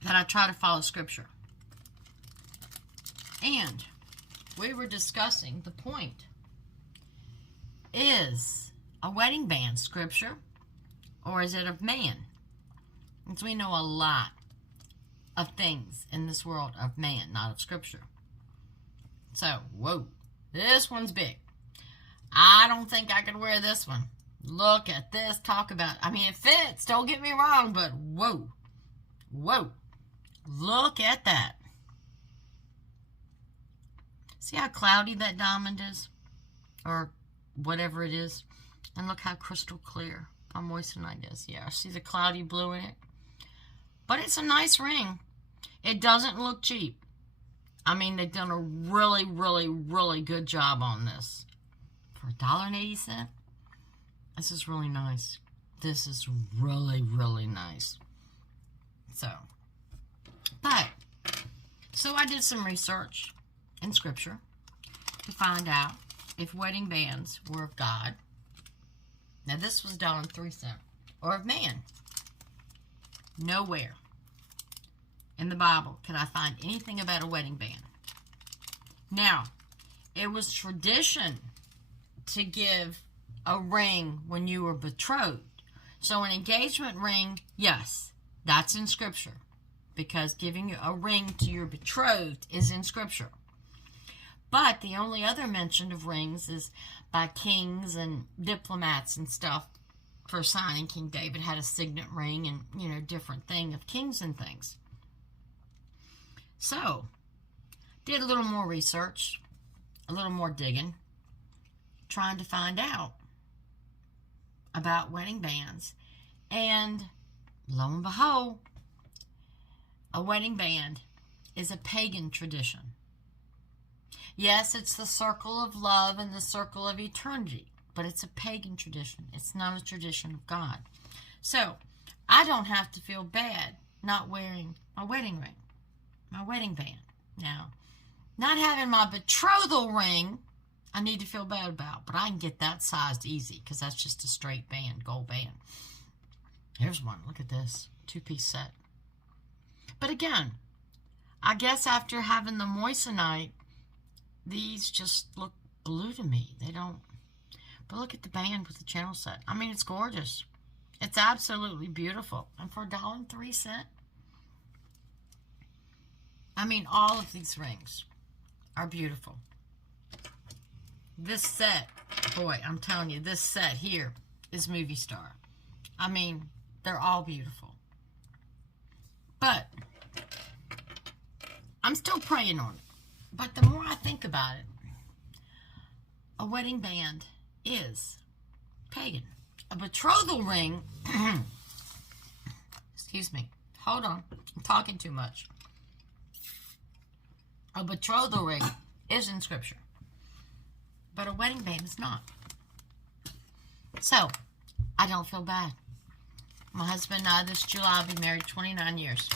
that I try to follow scripture. And we were discussing the point. Is a wedding band scripture or is it of man? Because we know a lot of things in this world of man, not of scripture. So, whoa, this one's big. I don't think I could wear this one. Look at this, talk about, I mean, it fits, don't get me wrong, but whoa, whoa, look at that. See how cloudy that diamond is? Or whatever it is. And look how crystal clear our moissanite is. Yeah, see the cloudy blue in it? But it's a nice ring. It doesn't look cheap. I mean, they've done a really, really, really good job on this. For $1.80, this is really nice. This is really, really nice. So I did some research in scripture to find out if wedding bands were of God. Now this was $1.03. Or of man. Nowhere in the Bible can I find anything about a wedding band. Now, it was tradition to give a ring when you were betrothed. So an engagement ring, yes, that's in scripture. Because giving a ring to your betrothed is in scripture. But the only other mention of rings is by kings and diplomats and stuff for signing. King David had a signet ring and, you know, different thing of kings and things. So, did a little more research, a little more digging, trying to find out about wedding bands. And lo and behold, a wedding band is a pagan tradition. Yes, it's the circle of love and the circle of eternity, but it's a pagan tradition. It's not a tradition of God. So, I don't have to feel bad not wearing my wedding ring, my wedding band. Now, not having my betrothal ring, I need to feel bad about, but I can get that sized easy because that's just a straight band, gold band. Here's one. Look at this. 2-piece set. But again, I guess after having the moissanite, these just look blue to me. They don't. But look at the band with the channel set. I mean, it's gorgeous. It's absolutely beautiful. And for $1.03, I mean, all of these rings are beautiful. This set, boy, I'm telling you, this set here is movie star. I mean, they're all beautiful. But I'm still praying on it. But the more I think about it, a wedding band is pagan. A betrothal ring, excuse me, hold on, I'm talking too much. A betrothal ring is in scripture, but a wedding band is not. So, I don't feel bad. My husband and I this July will be married 29 years.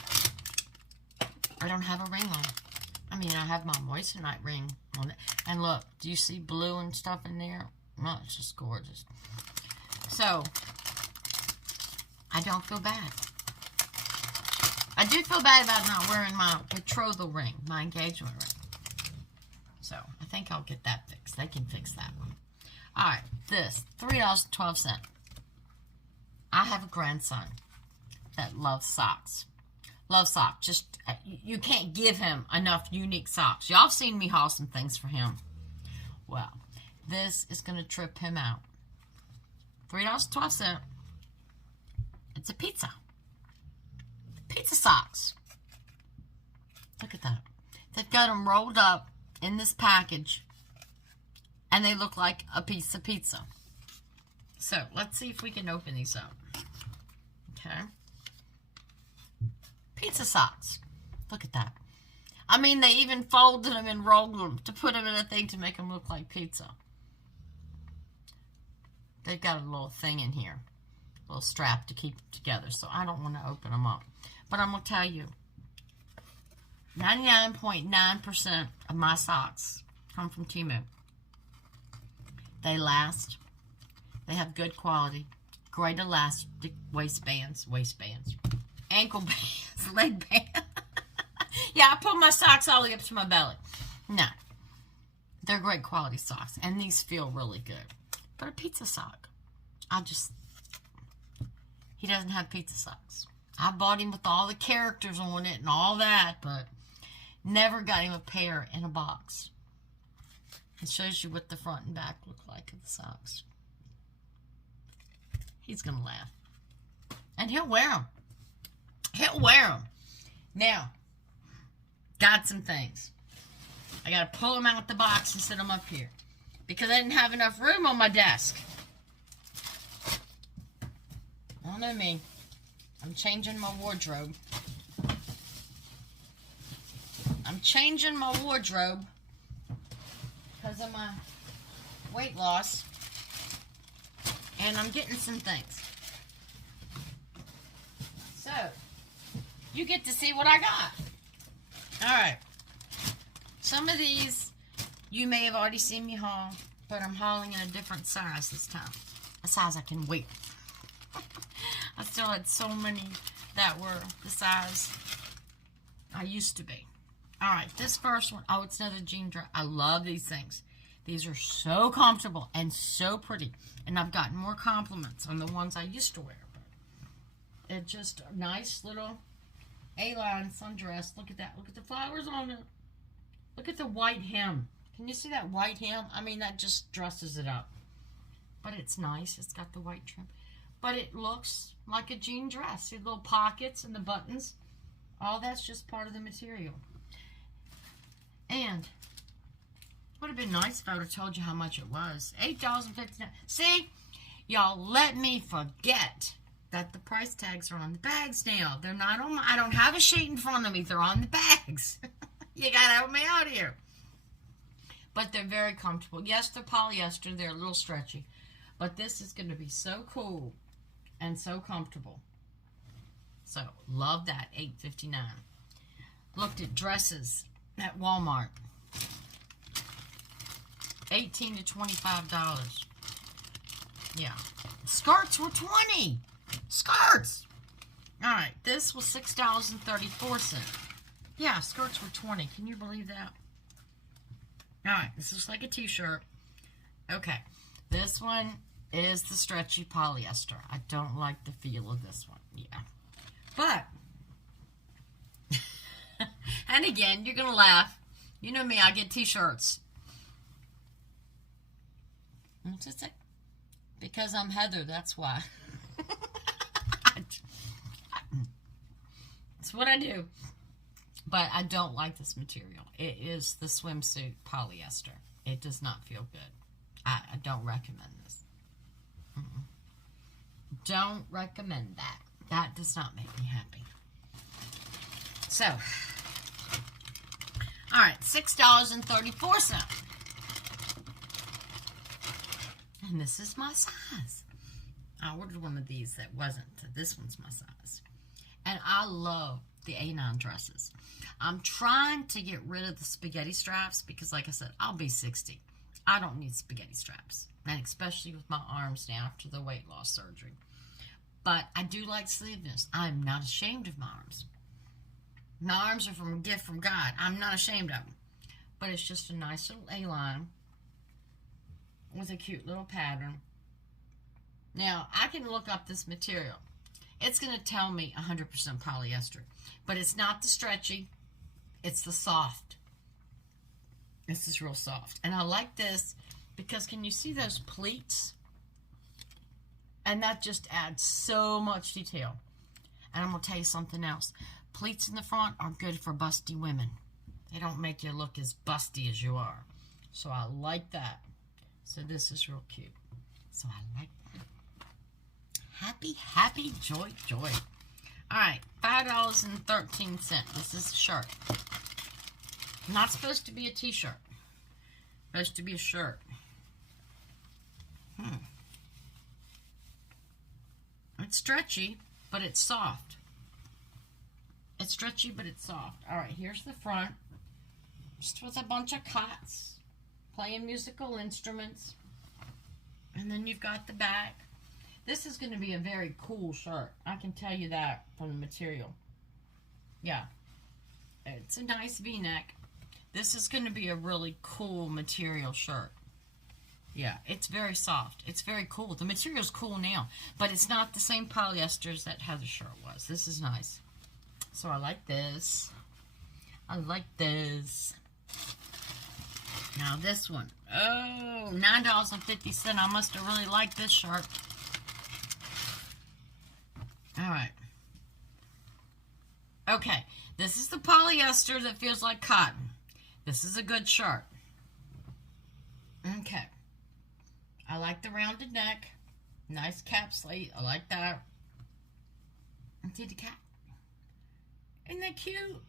I don't have a ring on. I mean, I have my moissanite ring on it. And look, do you see blue and stuff in there? No, it's just gorgeous. So, I don't feel bad. I do feel bad about not wearing my betrothal ring, my engagement ring. So, I think I'll get that fixed. They can fix that one. Alright, this, $3.12. I have a grandson that loves socks. Loves socks. Just, you can't give him enough unique socks. Y'all have seen me haul some things for him. Well, this is going to trip him out. $3.12. It's a pizza. Pizza socks. Look at that. They've got them rolled up in this package. And they look like a piece of pizza. So, let's see if we can open these up. Okay. Pizza socks. Look at that. I mean, they even folded them and rolled them to put them in a thing to make them look like pizza. They've got a little thing in here. A little strap to keep it together. So I don't want to open them up. But I'm going to tell you. 99.9% of my socks come from Temu. They last. They have good quality. Great elastic waistbands. Ankle bands. Leg bands. Yeah, I pull my socks all the way up to my belly. No. They're great quality socks. And these feel really good. But a pizza sock. He doesn't have pizza socks. I bought him with all the characters on it and all that, but never got him a pair in a box. It shows you what the front and back look like of the socks. He's going to laugh. And he'll wear them. He'll wear them. Now, got some things. I got to pull them out the box and set them up here, because I didn't have enough room on my desk. I don't know me. I'm changing my wardrobe. Because of my weight loss. And I'm getting some things. So, you get to see what I got. Alright. Some of these you may have already seen me haul, but I'm hauling in a different size this time. A size I can wear. I still had so many that were the size I used to be. Alright, this first one, oh, it's another jean dress. I love these things. These are so comfortable and so pretty. And I've gotten more compliments on the ones I used to wear. But it's just a nice little A-line sundress. Look at that. Look at the flowers on it. Look at the white hem. Can you see that white hem? I mean, that just dresses it up. But it's nice. It's got the white trim. But it looks like a jean dress. See the little pockets and the buttons? All that's just part of the material. And would have been nice if I would have told you how much it was. $8.59. See? Y'all let me forget that the price tags are on the bags now. They're not on my... I don't have a sheet in front of me. They're on the bags. You gotta help me out here. But they're very comfortable. Yes, they're polyester. They're a little stretchy. But this is going to be so cool and so comfortable. So, love that. $8.59. Looked at dresses at Walmart. $18 to $25. Yeah. Skirts were $20. Skirts! Alright, this was $6.34. Yeah, skirts were $20. Can you believe that? Alright, this looks like a t-shirt. Okay, this one is the stretchy polyester. I don't like the feel of this one. Yeah. But, and again, you're going to laugh. You know me, I get t-shirts. What's it say? Because I'm Heather, that's why. It's what I do. But I don't like this material. It is the swimsuit polyester. It does not feel good. I don't recommend this. Don't recommend that. That does not make me happy. So, alright, $6.34. And this is my size. I ordered one of these that wasn't. This one's my size. And I love the A9 dresses. I'm trying to get rid of the spaghetti straps because, like I said, I'll be 60. I don't need spaghetti straps. And especially with my arms now after the weight loss surgery. But I do like sleeveless. I'm not ashamed of my arms. My arms are from a gift from God. I'm not ashamed of them. But it's just a nice little A-line with a cute little pattern. Now, I can look up this material. It's going to tell me 100% polyester. But it's not the stretchy. It's the soft. This is real soft. And I like this because can you see those pleats? And that just adds so much detail. And I'm going to tell you something else. Pleats in the front are good for busty women. They don't make you look as busty as you are. So I like that. So this is real cute. So I like that. Happy, happy, joy, joy. Alright, $5.13. This is a shirt. Not supposed to be a t-shirt. Supposed to be a shirt. It's stretchy, but it's soft. It's It's stretchy, but it's soft. All right, here's the front. Just with a bunch of cots playing musical instruments. And then you've got the back. This is going to be a very cool shirt. I can tell you that from the material. Yeah. It's a nice V-neck. This is going to be a really cool material shirt. Yeah, it's very soft. It's very cool. The material's cool now, but it's not the same polyester as that Heather shirt was. This is nice. So I like this. I like this. Now this one. Oh, $9.50. I must have really liked this shirt. Alright. Okay. This is the polyester that feels like cotton. This is a good shirt. Okay. I like the rounded neck. Nice cap slate. I like that. And see the cat? Isn't that cute?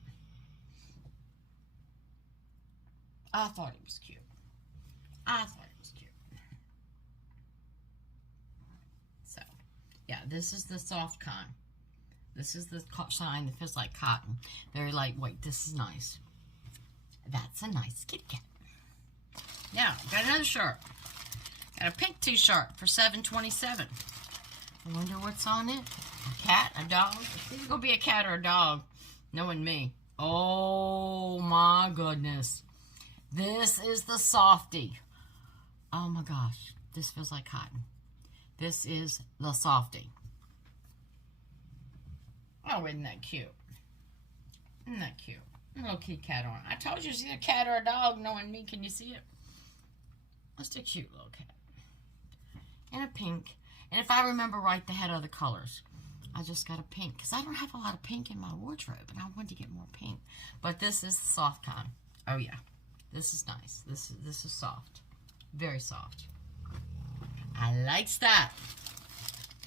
I thought it was cute. I thought it was cute. So, yeah, this is the soft kind. This is the shine that feels like cotton. Very lightweight. This is nice. That's a nice kitty cat. Now, got another shirt. Got a pink t-shirt for $7.27. I wonder what's on it. A cat? A dog? It's either going to be a cat or a dog. Knowing me. Oh, my goodness. This is the softie. Oh, my gosh. This feels like cotton. This is the softie. Oh, isn't that cute? Isn't that cute? A little kitty cat on it. I told you it's either a cat or a dog. Knowing me, can you see it? Just a cute little cat. And a pink. And if I remember right, they had other colors. I just got a pink. Because I don't have a lot of pink in my wardrobe. And I wanted to get more pink. But this is the soft kind. Oh, yeah. This is nice. This is soft. Very soft. I likes that.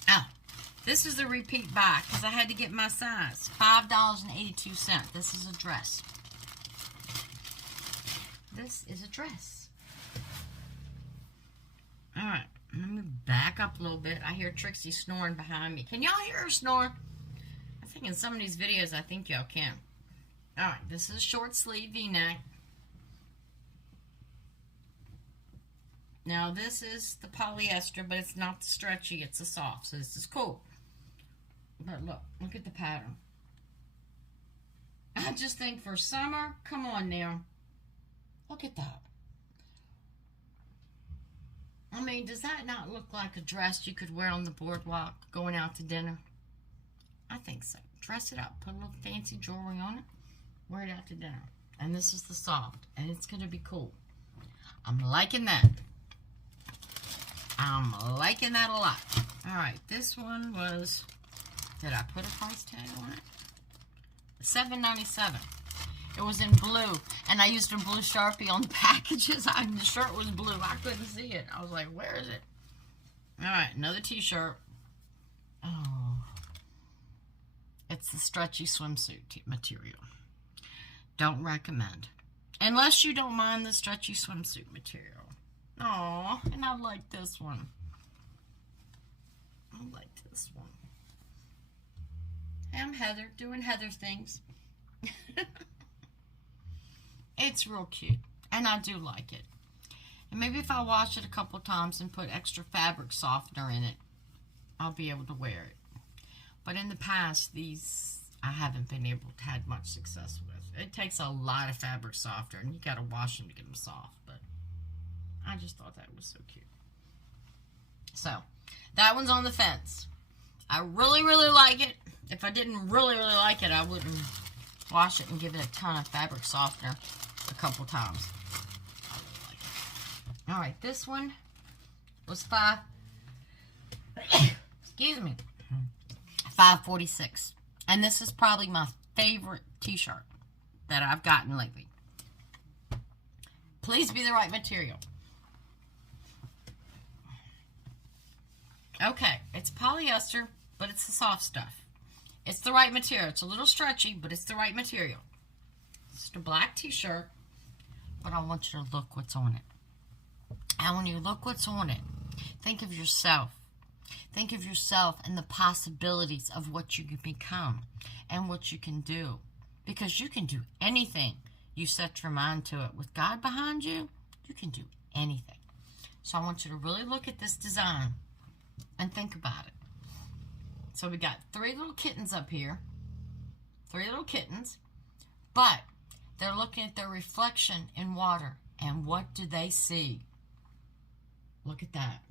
Ah. This is the repeat buy. Because I had to get my size. $5.82. This is a dress. This is a dress. Alright. Let me back up a little bit. I hear Trixie snoring behind me. Can y'all hear her snore? I think in some of these videos, I think y'all can. Alright, this is a short sleeve V-neck. Now, this is the polyester, but it's not the stretchy. It's the soft, so this is cool. But look at the pattern. I just think for summer, come on now. Look at that. I mean, does that not look like a dress you could wear on the boardwalk going out to dinner? I think so. Dress it up. Put a little fancy jewelry on it. Wear it out to dinner. And this is the soft. And it's going to be cool. I'm liking that. I'm liking that a lot. Alright, this one was... Did I put a price tag on it? $7.97. It was in blue, and I used a blue Sharpie on the packages. The shirt was blue. I couldn't see it. I was like, where is it? All right, another t-shirt. Oh. It's the stretchy swimsuit material. Don't recommend. Unless you don't mind the stretchy swimsuit material. Oh, and I like this one. I like this one. Hey, I'm Heather, doing Heather things. It's real cute, and I do like it. And maybe if I wash it a couple times and put extra fabric softener in it, I'll be able to wear it. But in the past, these I haven't been able to have much success with. It takes a lot of fabric softener, and you got to wash them to get them soft. But I just thought that was so cute. So, that one's on the fence. I really, really like it. If I didn't really, really like it, I wouldn't wash it and give it a ton of fabric softener a couple times. I really like it. Alright, this one was $5.46. And this is probably my favorite t-shirt that I've gotten lately. Please be the right material. Okay, it's polyester, but it's the soft stuff. It's the right material. It's a little stretchy, but it's the right material. It's just a black t-shirt, but I want you to look what's on it. And when you look what's on it, think of yourself Think of yourself and the possibilities of what you can become and what you can do. Because you can do anything you set your mind to it. With God behind you, you can do anything. So I want you to really look at this design and think about it. So we got 3 little kittens up here. 3 little kittens. But they're looking at their reflection in water. And what do they see? Look at that.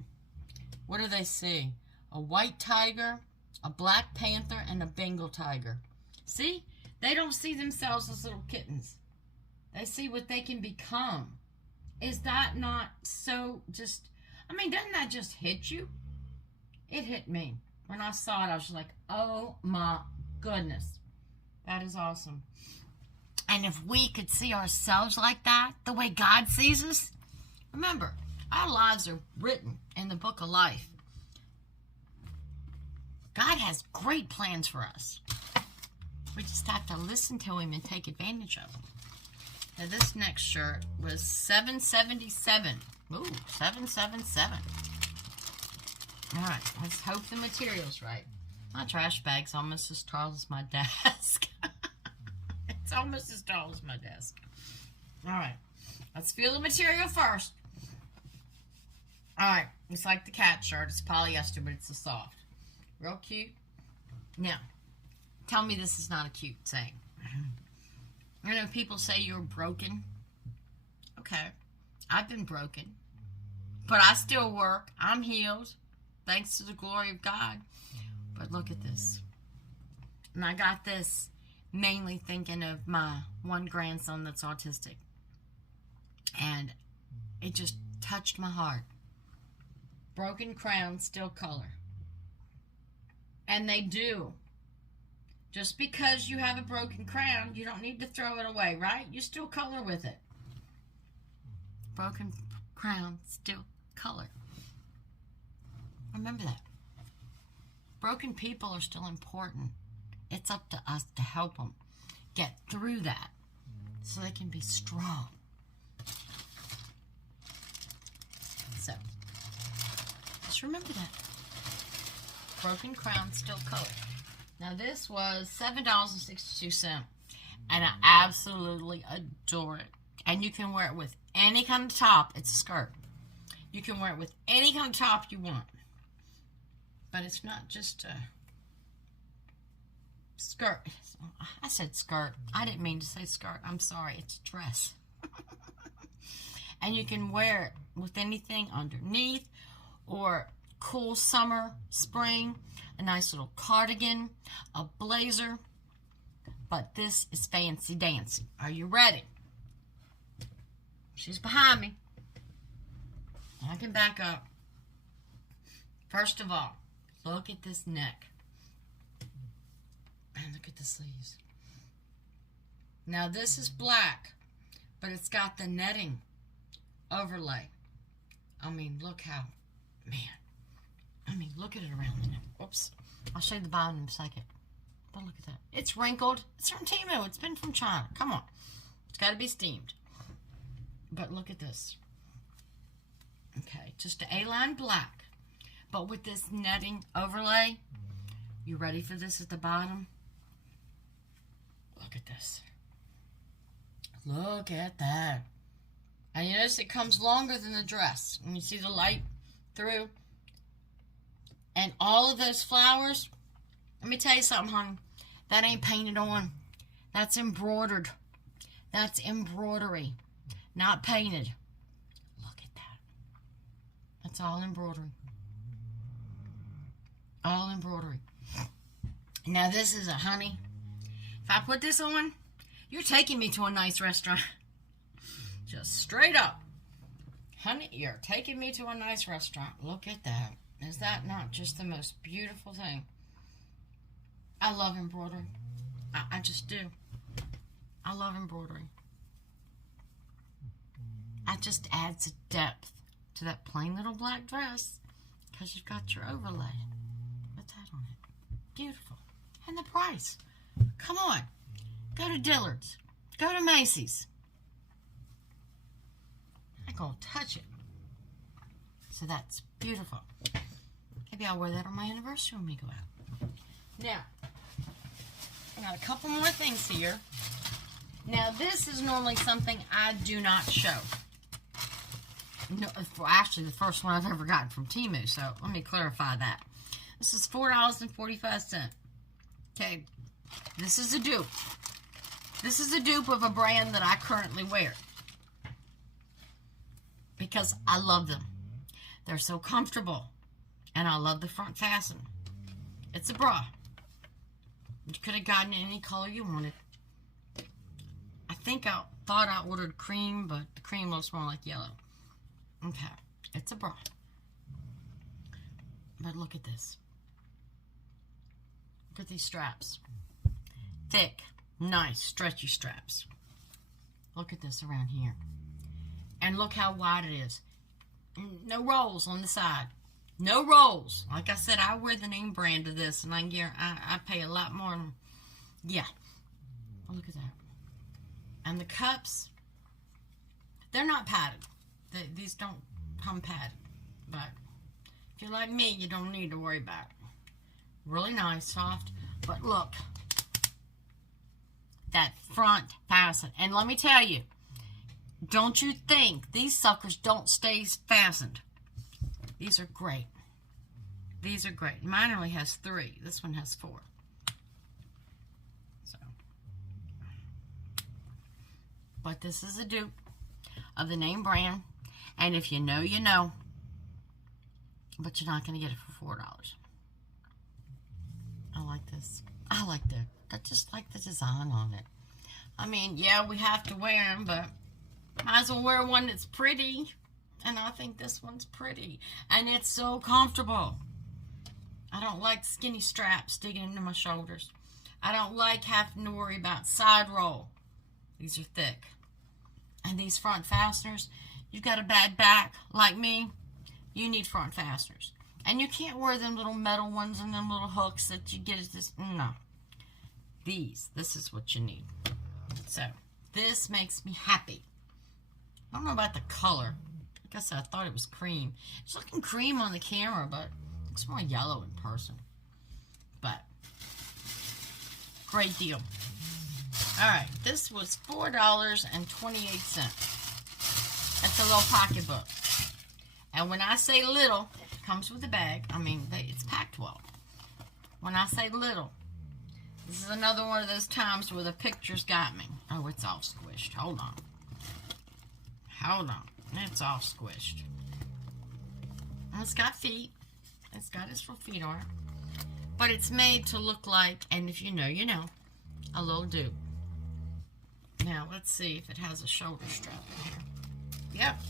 What do they see? A white tiger, a black panther, and a Bengal tiger. See? They don't see themselves as little kittens. They see what they can become. Is that not so just... I mean, doesn't that just hit you? It hit me. When I saw it, I was just like, oh my goodness. That is awesome. And if we could see ourselves like that, the way God sees us, remember, our lives are written in the book of life. God has great plans for us. We just have to listen to him and take advantage of him. Now this next shirt was $7.77. Ooh, $7.77. All right, let's hope the material's right. My trash bag's almost as tall as my desk. It's almost as tall as my desk. All right, let's feel the material first. All right, it's like the cat shirt. It's polyester, but it's a soft. Real cute. Now, tell me this is not a cute saying. I know people say you're broken. Okay, I've been broken. But I still work. I'm healed. Thanks to the glory of God. But look at this. And I got this mainly thinking of my one grandson that's autistic. And it just touched my heart. Broken crown, still color. And they do. Just because you have a broken crown, you don't need to throw it away, right? You still color with it. Broken crown, still color. Remember that. Broken people are still important. It's up to us to help them get through that so they can be strong. So, just remember that. Broken crown, still color. Now this was $7.62, and I absolutely adore it. And you can wear it with any kind of top. It's a skirt. You can wear it with any kind of top you want. But it's not just a skirt. I said skirt. I didn't mean to say skirt. I'm sorry. It's a dress. And you can wear it with anything underneath, or cool summer, spring, a nice little cardigan, a blazer. But this is fancy dancy. Are you ready? She's behind me. I can back up. First of all, look at this neck. And look at the sleeves. Now this is black, but it's got the netting overlay. I mean, look how, man. I mean, look at it around the neck. Oops. I'll show you the bottom in a second. But look at that. It's wrinkled. It's from Temu. It's been from China. Come on. It's got to be steamed. But look at this. Okay, just an A-line black. But with this netting overlay, you ready for this at the bottom? Look at this. Look at that. And you notice it comes longer than the dress. And you see the light through. And all of those flowers, let me tell you something, honey. That ain't painted on. That's embroidered. That's embroidery. Not painted. Look at that. That's all embroidery. All embroidery. Now this is a honey. If I put this on, you're taking me to a nice restaurant. Just straight up. Honey, you're taking me to a nice restaurant. Look at that. Is that not just the most beautiful thing? I love embroidery. I just do. I love embroidery. It just adds a depth to that plain little black dress because you've got your overlay. What's that on it? Beautiful. And the price. Come on. Go to Dillard's. Go to Macy's. I'm going to touch it. So that's beautiful. Maybe I'll wear that on my anniversary when we go out. Now, I got a couple more things here. Now, this is normally something I do not show. No, well, actually, the first one I've ever gotten from Temu, so let me clarify that. This is $4.45. Okay, this is a dupe. This is a dupe of a brand that I currently wear because I love them. They're so comfortable, and I love the front fasten. It's a bra. You could have gotten any color you wanted. I think I thought I ordered cream, but the cream looks more like yellow. Okay, it's a bra. But look at this. Look at these straps. Thick, nice, stretchy straps. Look at this around here. And look how wide it is. No rolls on the side. No rolls. Like I said, I wear the name brand of this, and I pay a lot more. Yeah. Oh, look at that. And the cups, they're not padded. These don't come padded. But if you're like me, you don't need to worry about it. Really nice, soft. But look. That front fasten. And let me tell you, don't you think these suckers don't stay fastened. These are great. These are great. Mine only has 3. This one has 4. So. But this is a dupe of the name brand. And if you know, you know. But you're not going to get it for $4. I like this. I like that. I just like the design on it. I mean, yeah, we have to wear them, but might as well wear one that's pretty. And I think this one's pretty. And it's so comfortable. I don't like skinny straps digging into my shoulders. I don't like having to worry about side roll. These are thick. And these front fasteners, you've got a bad back like me, you need front fasteners. And you can't wear them little metal ones and them little hooks that you get at this. No. This is what you need. So, this makes me happy. I don't know about the color. Like I said, I thought it was cream. It's looking cream on the camera, but it looks more yellow in person. But, great deal. Alright, this was $4.28. That's a little pocketbook. And when I say little, it comes with a bag. I mean, it's packed well. When I say little, this is another one of those times where the pictures got me. Oh, it's all squished. Hold on. Hold on. It's all squished. And it's got feet. It's got its little feet on it. But it's made to look like, and if you know, you know, a little dupe. Now, let's see if it has a shoulder strap in here. Yep.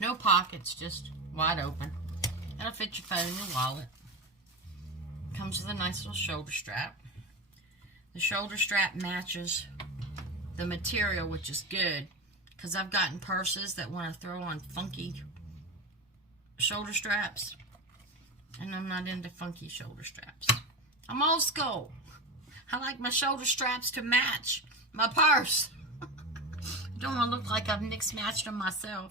No pockets, just wide open. That'll fit your phone and your wallet. Comes with a nice little shoulder strap. The shoulder strap matches the material, which is good, because I've gotten purses that want to throw on funky shoulder straps, and I'm not into funky shoulder straps. I'm old school. I like my shoulder straps to match my purse. Don't want to look like I've mixed matched them myself.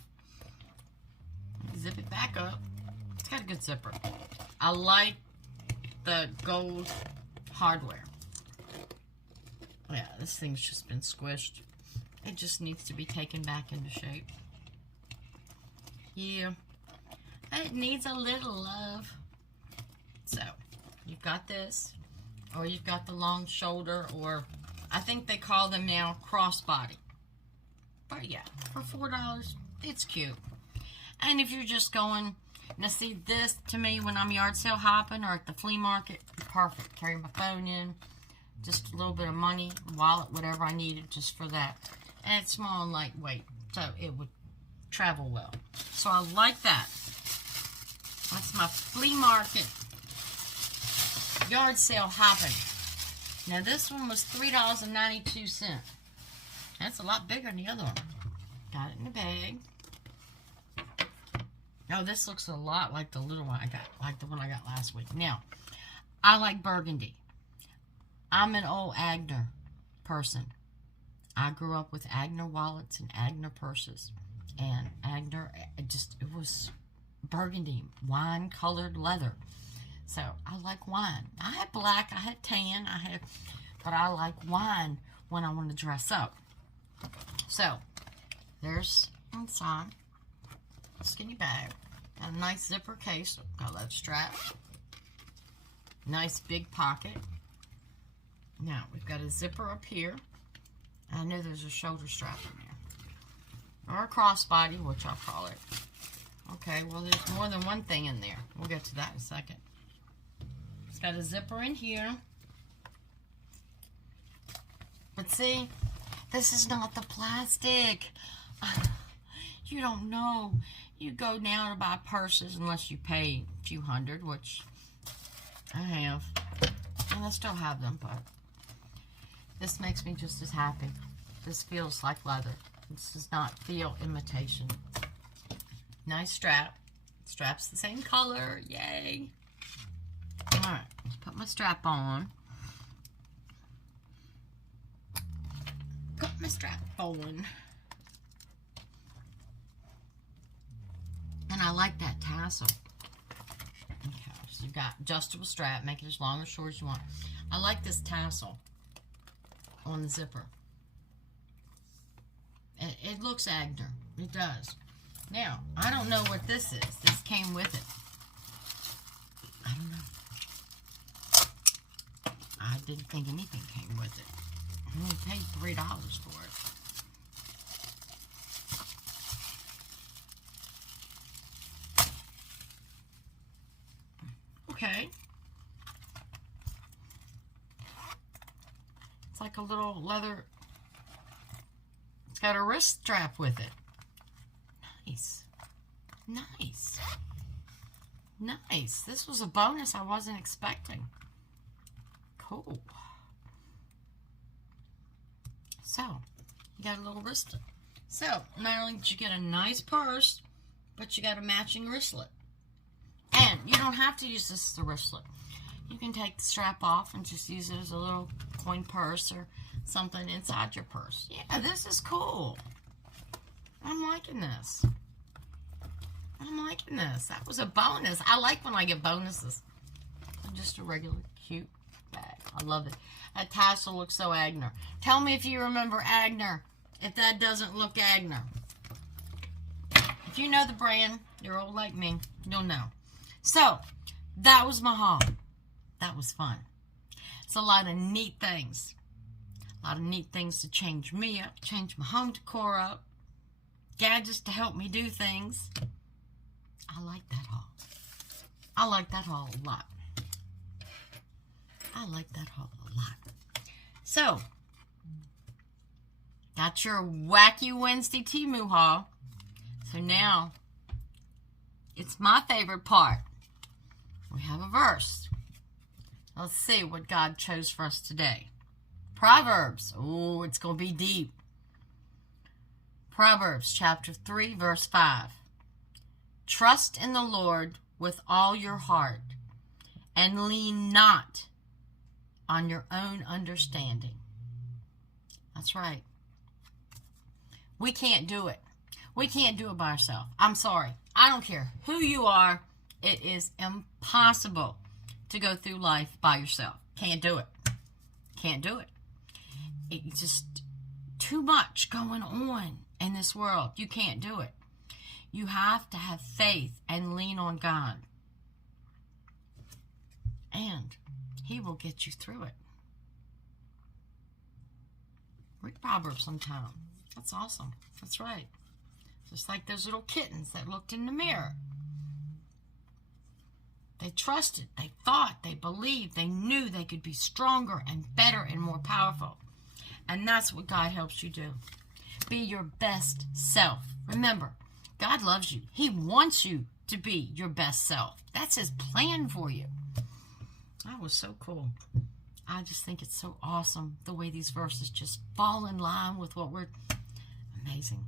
Zip it back up. It's got a good zipper. I like the gold hardware. Yeah, this thing's just been squished. It just needs to be taken back into shape. Yeah. It needs a little love. So, you've got this, or you've got the long shoulder, or I think they call them now crossbody. But yeah, for $4, it's cute. And if you're just going, now see, this to me when I'm yard sale hopping or at the flea market, perfect. Carry my phone in, just a little bit of money, wallet, whatever I needed just for that. And it's small and lightweight, so it would travel well. So I like that. That's my flea market yard sale hopping. Now this one was $3.92. That's a lot bigger than the other one. Got it in the bag. Oh, this looks a lot like the little one I got, like the one I got last week. Now, I like burgundy. I'm an old Agner person. I grew up with Agner wallets and Agner purses. And Agner, it burgundy, wine-colored leather. So I like wine. I had black, I had tan, but I like wine when I want to dress up. So there's inside a skinny bag. Got a nice zipper case. Got that strap. Nice big pocket. Now we've got a zipper up here. I know there's a shoulder strap in there. Or a crossbody, which I'll call it. Okay, well there's more than one thing in there. We'll get to that in a second. It's got a zipper in here. But see, this is not the plastic. You don't know. You go down to buy purses unless you pay a few $100, which I have. And I still have them, but this makes me just as happy. This feels like leather. This does not feel imitation. Nice strap. Strap's the same color. Yay. Alright, let's put my strap on. Put my strap on. And I like that tassel. Okay, so you've got adjustable strap. Make it as long or short as you want. I like this tassel on the zipper. It looks Agner. It does. Now, I don't know what this is. This came with it. I don't know. I didn't think anything came with it. I only paid $3 for it. Okay. It's like a little leather. It's got a wrist strap with it. Nice. Nice. Nice. This was a bonus I wasn't expecting. Cool. So, you got a little wristlet. So, not only did you get a nice purse, but you got a matching wristlet. And you don't have to use this as a wristlet. You can take the strap off and just use it as a little coin purse or something inside your purse. Yeah, this is cool. I'm liking this. I'm liking this. That was a bonus. I like when I get bonuses. Just a regular cute bag. I love it. That tassel looks so Agner. Tell me if you remember Agner. If that doesn't look Agner. If you know the brand, you're old like me, you'll know. So, that was my haul. That was fun. It's a lot of neat things. A lot of neat things to change me up, change my home decor up. Gadgets to help me do things. I like that haul. I like that haul a lot. I like that haul a lot. So, got your Wacky Wednesday Temu haul. So now, it's my favorite part. We have a verse. Let's see what God chose for us today. Proverbs. Oh, it's going to be deep. Proverbs chapter 3, verse 5. Trust in the Lord with all your heart, and lean not on your own understanding. That's right. We can't do it. We can't do it by ourselves. I'm sorry. I don't care who you are. It is impossible to go through life by yourself. Can't do it. Can't do it. It's just too much going on in this world. You can't do it. You have to have faith and lean on God. And He will get you through it. Read Proverbs sometime. That's awesome. That's right. Just like those little kittens that looked in the mirror. They trusted, they thought, they believed, they knew they could be stronger and better and more powerful. And that's what God helps you do. Be your best self. Remember, God loves you. He wants you to be your best self. That's His plan for you. That was so cool. I just think it's so awesome the way these verses just fall in line with what we're... Amazing.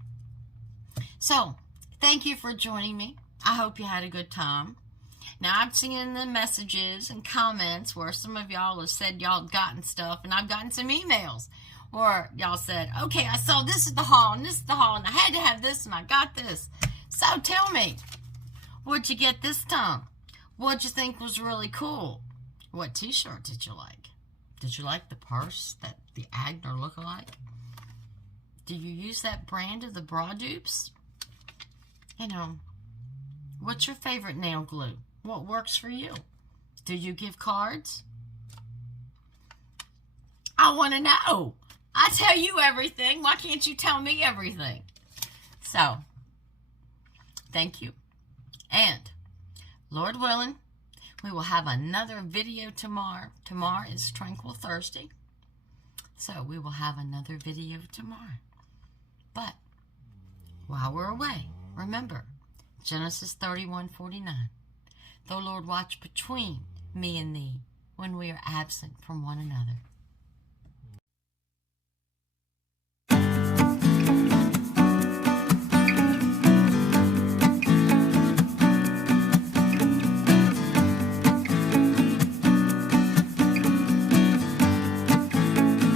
So, thank you for joining me. I hope you had a good time. Now, I've seen in the messages and comments where some of y'all have said y'all have gotten stuff, and I've gotten some emails where y'all said, okay, I saw this is the haul, and this is the haul, and I had to have this, and I got this. So, tell me, What'd you get this time? What'd you think was really cool? What t-shirt did you like? Did you like the purse that the Agner look-alike? Do you use that brand of the bra dupes? You know, what's your favorite nail glue? What works for you? Do you give cards? I want to know. I tell you everything. Why can't you tell me everything? So, thank you. And, Lord willing, we will have another video tomorrow. Tomorrow is Tranquil Thursday. So, we will have another video tomorrow. But, while we're away, remember, Genesis 31:49. The Lord watch between me and thee when we are absent from one another.